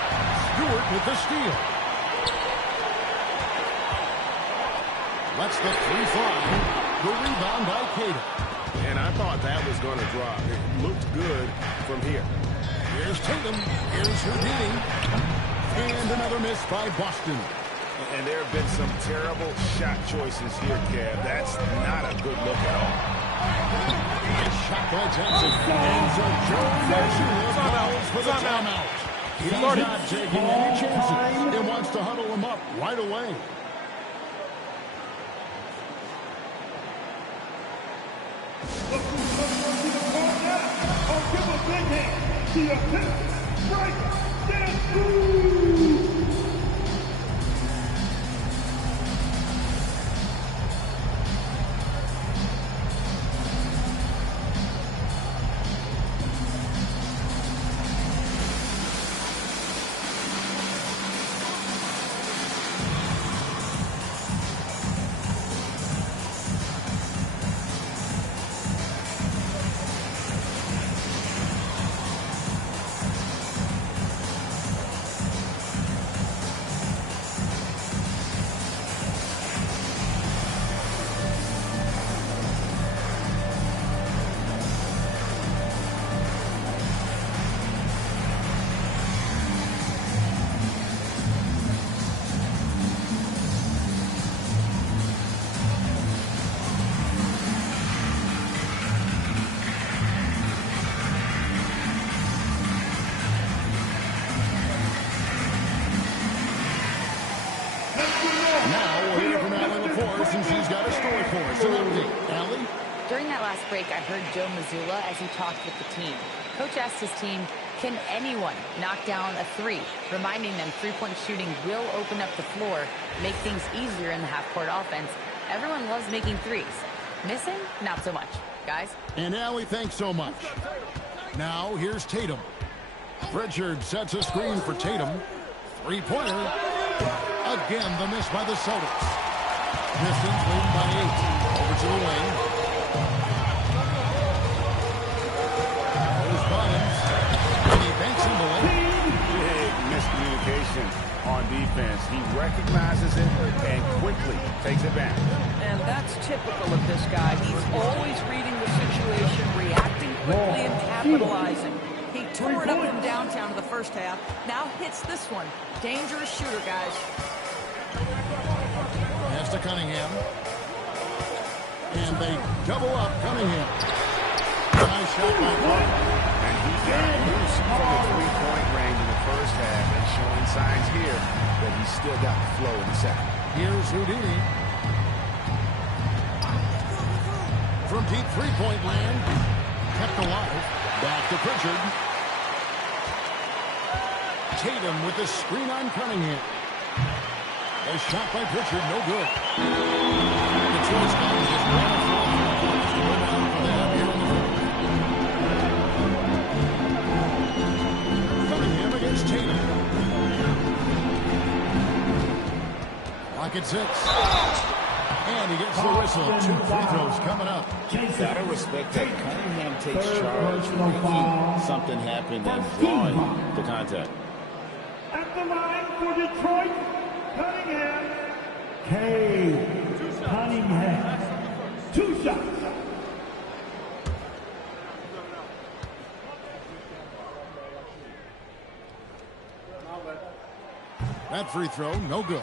Stewart with the steal. Lets the 3 fly. The rebound by Tatum. And I thought that was going to drop. It looked good from here. Here's Tatum. Here's Houdini. And another miss by Boston. And there have been some terrible shot choices here, Kev. That's not a good look at all. Nice shot by Johnson. And so Joe Marshall calls for the timeout. He's not taking any chances. He wants to huddle him up right away. Give a big hand to your Pistons. Break their groove. Pistons, he's got a story for us. An update. Allie? During that last break, I heard Joe Mazzulla as he talked with the team. Coach asked his team, can anyone knock down a three? Reminding them three-point shooting will open up the floor, make things easier in the half-court offense. Everyone loves making threes. Missing? Not so much. Guys? And Allie, thanks so much. Now, here's Tatum. Pritchard sets a screen for Tatum. Three-pointer. Again, the miss by the Celtics. Pistons lead by 8. Over to the wing. There's Bonds. And he banks him away. Big miscommunication on defense. He recognizes it and quickly takes advantage. And that's typical of this guy. He's always reading the situation, reacting quickly and capitalizing. He tore it up in downtown in the first half. Now hits this one. Dangerous shooter, guys. Pass to Cunningham. And they double up Cunningham. Nice shot by Clark. And he got loose from the three-point range in the first half and showing signs here that he's still got the flow in the second. Here's Houdini. From deep three-point land. Kept alive. Back to Pritchard. Tatum with the screen on Cunningham. A shot by Pritchard, no good. Detroit's got just 1 of 4 points to go down for them here in the fourth. Cunningham against Tatum. Clock at 6. And he gets the whistle. 2 free throws coming up. Gotta respect that Cunningham takes charge, making something happen and drawing the contact. At the line for Detroit, Cunningham. Cunningham. 2 shots. That free throw, no good.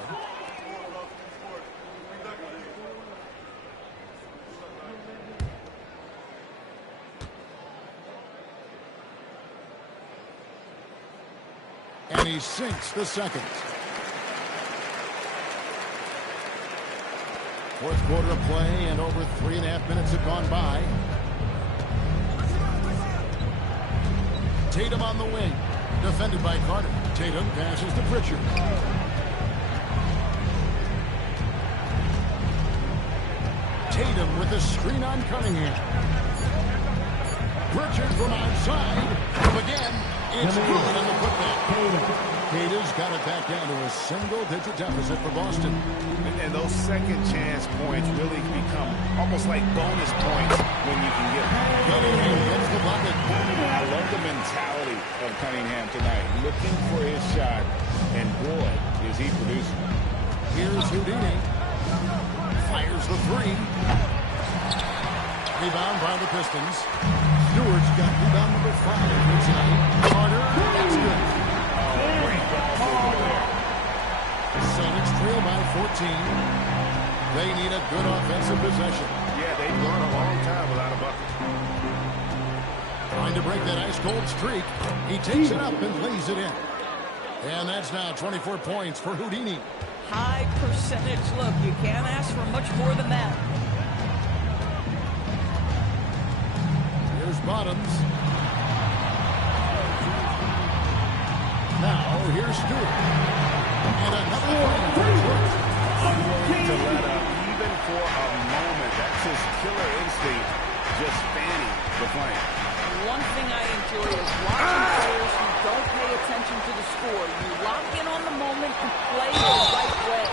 And he sinks the second. Fourth quarter of play, and over 3.5 minutes have gone by. Tatum on the wing. Defended by Carter. Tatum passes to Pritchard. Tatum with the screen on Cunningham. Pritchard from outside. Up again. It's good on the putback. Tatum's got it back down to a single-digit deficit for Boston. And those second chance points really become almost like bonus points when you can get them. Cunningham gets the bucket. I love the mentality of Cunningham tonight, looking for his shot, and boy, is he producing. Here's Houdini. Fires the three. Rebound by the Pistons. Stewart's got rebound number 5 for tonight. Carter, that's good. Great ball over there. The Celtics trail by 14. They need a good offensive possession. Yeah, they've gone a long time without a bucket. Trying to break that ice-cold streak. He takes it up and lays it in. And that's now 24 points for Houdini. High percentage look. You can't ask for much more than that. Here's Bottoms. Now, here's Stewart. And another one for Detroit. Unwilling to let up even for a moment. That's his killer instinct, just fanning the flame. One thing I enjoy is watching players who don't pay attention to the score. You lock in on the moment and play the right way.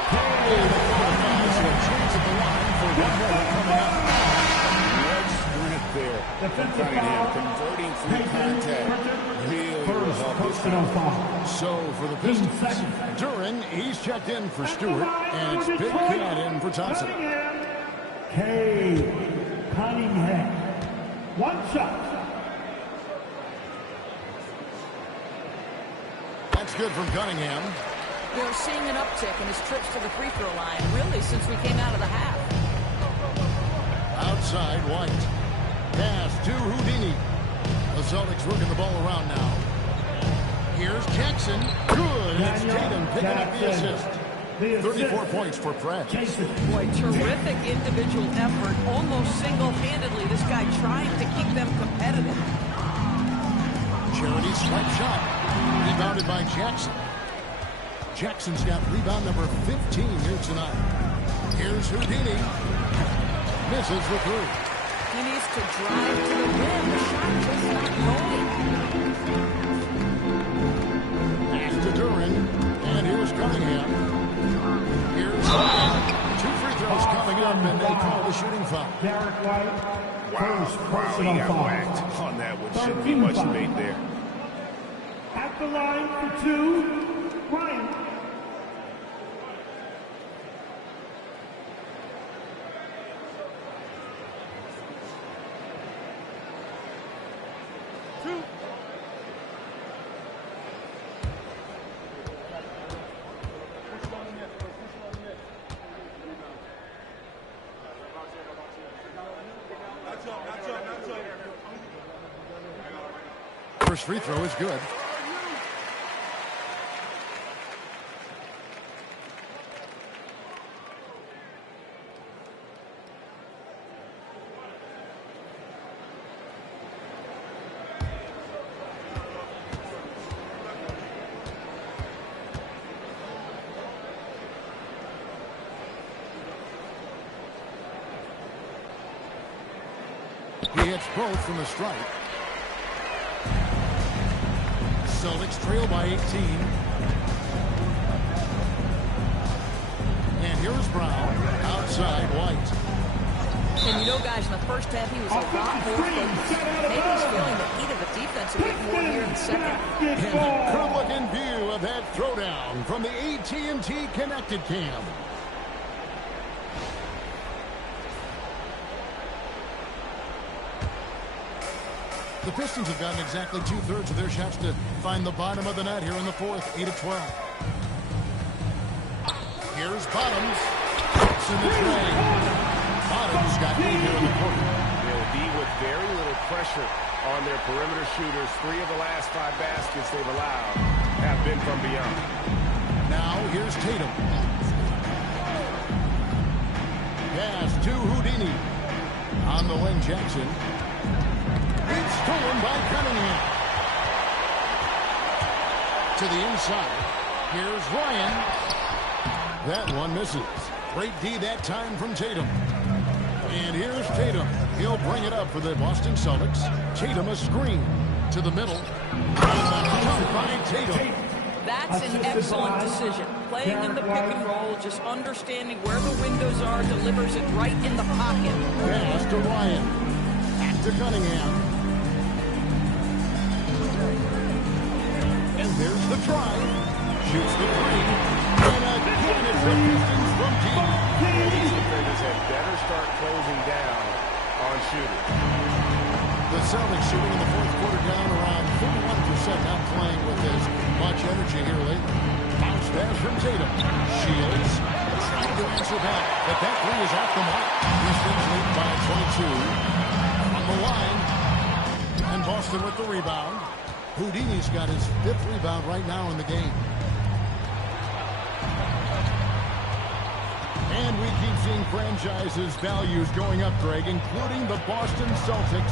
Chance at the line for one more coming up. Red sprint there from Cunningham, converting through contact. Really will help his team. So for the Pistons, Duran, he's checked in for Stewart, and it's Big Cat in for Thompson. Cunningham. 1 shot. That's good from Cunningham. We're seeing an uptick in his trips to the free throw line, really, since we came out of the half. Outside, White. Pass to Houdini. The Celtics working the ball around now. Here's Jackson. Good. It's Tatum picking up the assist. 34 points for Preds. Boy, terrific individual effort, almost single-handedly. This guy trying to keep them competitive. Charity swipe shot. Rebounded by Jackson. Jackson's got rebound number 15 here tonight. Here's Houdini. Misses the three. He needs to drive to the rim. The shot just not going. Pass to Duran. And here's Cunningham. Here's two free throws coming up, and they call the shooting foul. Wow, he got whacked on that one. Shouldn't be much debate there. At the line for two, Ryan. First free throw is good. He hits both from the stripe. Celtics trail by 18. And here's Brown outside White. And you know, guys, in the first half, he was a lot more focused. Maybe he's feeling the heat of the defense a bit more here in the second. And a good-looking view of that throwdown from the AT&T Connected Cam. The Pistons have gotten exactly 2/3 of their shots to find the bottom of the net here in the fourth, 8 of 12. Here's Bottoms. It's in the tray. Bottoms got 8 here in the quarter. They'll be with very little pressure on their perimeter shooters. 3 of the last 5 baskets they've allowed have been from beyond. Now here's Tatum. Pass to Houdini. On the wing, Jackson. It's stolen by Cunningham. To the inside. Here's Ryan. That one misses. Great D that time from Tatum. And here's Tatum. He'll bring it up for the Boston Celtics. Tatum a screen to the middle. By Tatum. That's an excellent decision. Playing in the pick and roll, just understanding where the windows are, delivers it right in the pocket. Pass to Ryan. Back to Cunningham. And there's the try. Shoots the three. And again it's the Pistons from deep. These defenders have better start closing down on shooting. The Celtics shooting in the fourth quarter down around 41%, not playing with as much energy here lately. Bounce pass from Tatum. Shields trying to answer back, but that three is off the mark. Pistons lead by 22. On the line. And Boston with the rebound. Houdini's got his 5th rebound right now in the game. And we keep seeing franchises' values going up, Greg, including the Boston Celtics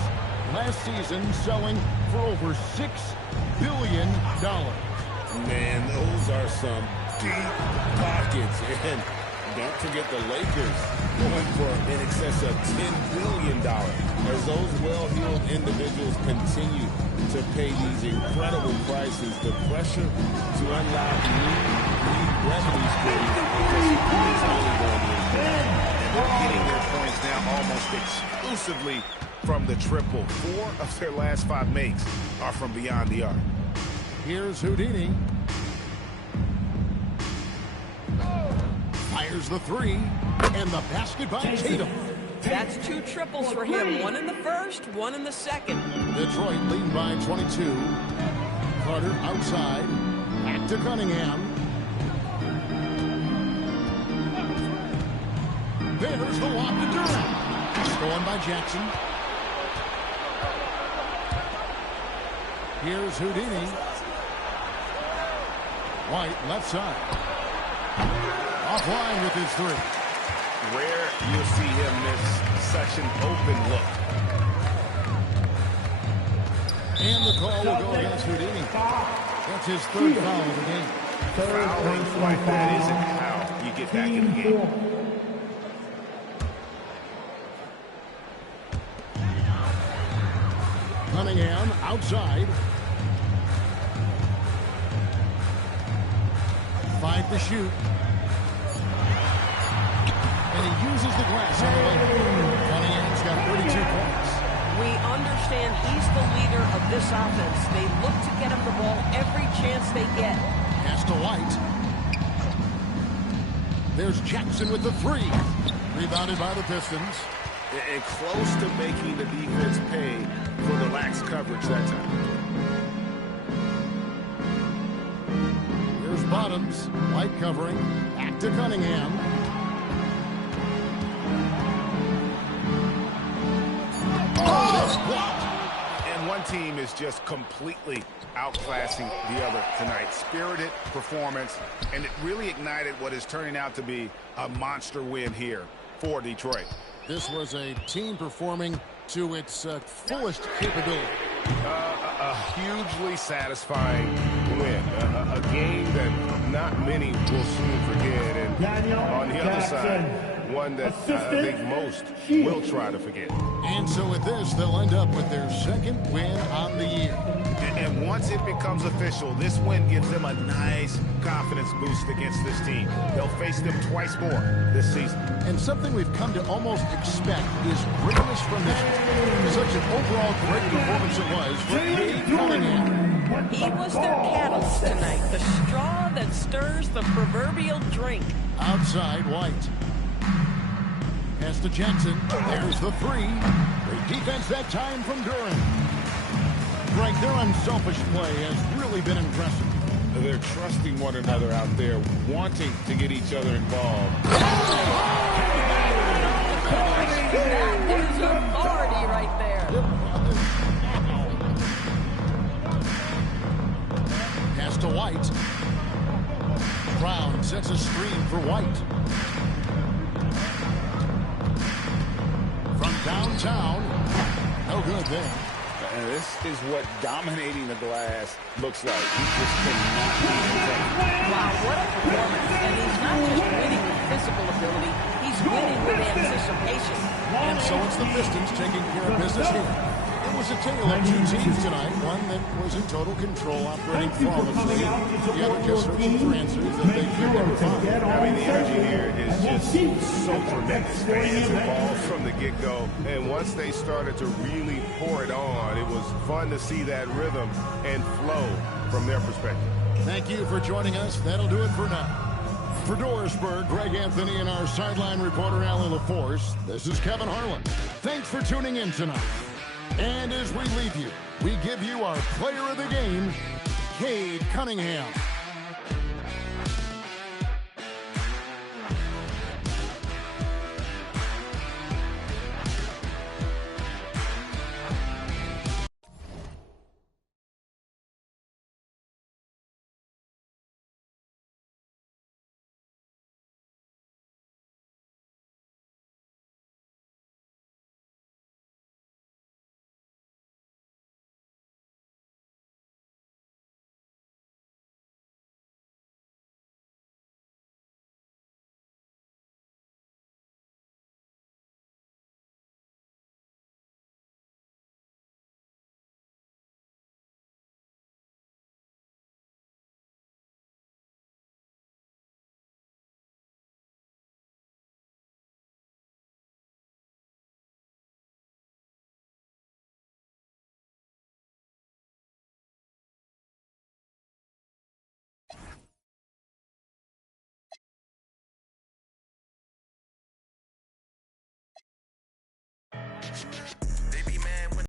last season selling for over $6 billion. Man, those are some deep pockets. And don't forget the Lakers going for in excess of $10 billion. As those well-heeled individuals continue to pay these incredible prices, the pressure to unlock new revenue streams is only going to increase. And they're getting their points now almost exclusively from the triple. 4 of their last 5 makes are from beyond the arc. Here's Houdini. Fires the three. And the basket by Tatum. That's 2 triples for him. 1 in the first, 1 in the second. Detroit leading by 22. Carter outside. Back to Cunningham. There's the lob to Durant. Stolen by Jackson. Here's Houdini. White left side. Offline with his three. Rare you'll see him miss such an open look. And the call will go against Houdini. That's his third foul of the game. Fouling like that isn't how you get back in the game. Cunningham outside. 5 to shoot. And he uses the glass on the way. Cunningham's got 32 points. We understand he's the leader of this offense. They look to get him the ball every chance they get. Pass to White. There's Jackson with the three. Rebounded by the Pistons. And close to making the defense pay for the lax coverage that time. Here's Bottoms. White covering. Back to Cunningham. And one team is just completely outclassing the other tonight. Spirited performance, and it really ignited what is turning out to be a monster win here for Detroit. This was a team performing to its fullest capability. A hugely satisfying win. A game that not many will soon forget. And on the other side, one that I think most will try to forget. And so with this, they'll end up with their second win on the year. And once it becomes official, this win gives them a nice confidence boost against this team. They'll face them twice more this season. And something we've come to almost expect is greatness from this team. Such an overall great performance it was for Cade Cunningham. He was their catalyst tonight, the straw that stirs the proverbial drink. Outside, White. Pass to Jackson. There's the three. Great defense that time from Duran. Greg, their unselfish play has really been impressive. They're trusting one another out there, wanting to get each other involved. There's authority right there. Pass to White. Brown sets a screen for White. From downtown. No good there. And this is what dominating the glass looks like. He just cannot be contained. Wow, what a performance. And he's not just winning with physical ability, he's winning with anticipation. And so it's the Pistons taking care of business here. It was a tale of two teams tonight. One that was in total control, operating flawlessly. The other just searching for answers that they could never find. I mean, the energy here is just so tremendous. Fans involved from the get-go. And once they started to really pour it on, it was fun to see that rhythm and flow from their perspective. Thank you for joining us. That'll do it for now. For Dorisburg, Greg Anthony and our sideline reporter, Allie LaForce, this is Kevin Harlan. Thanks for tuning in tonight. And as we leave you, we give you our player of the game, Cade Cunningham.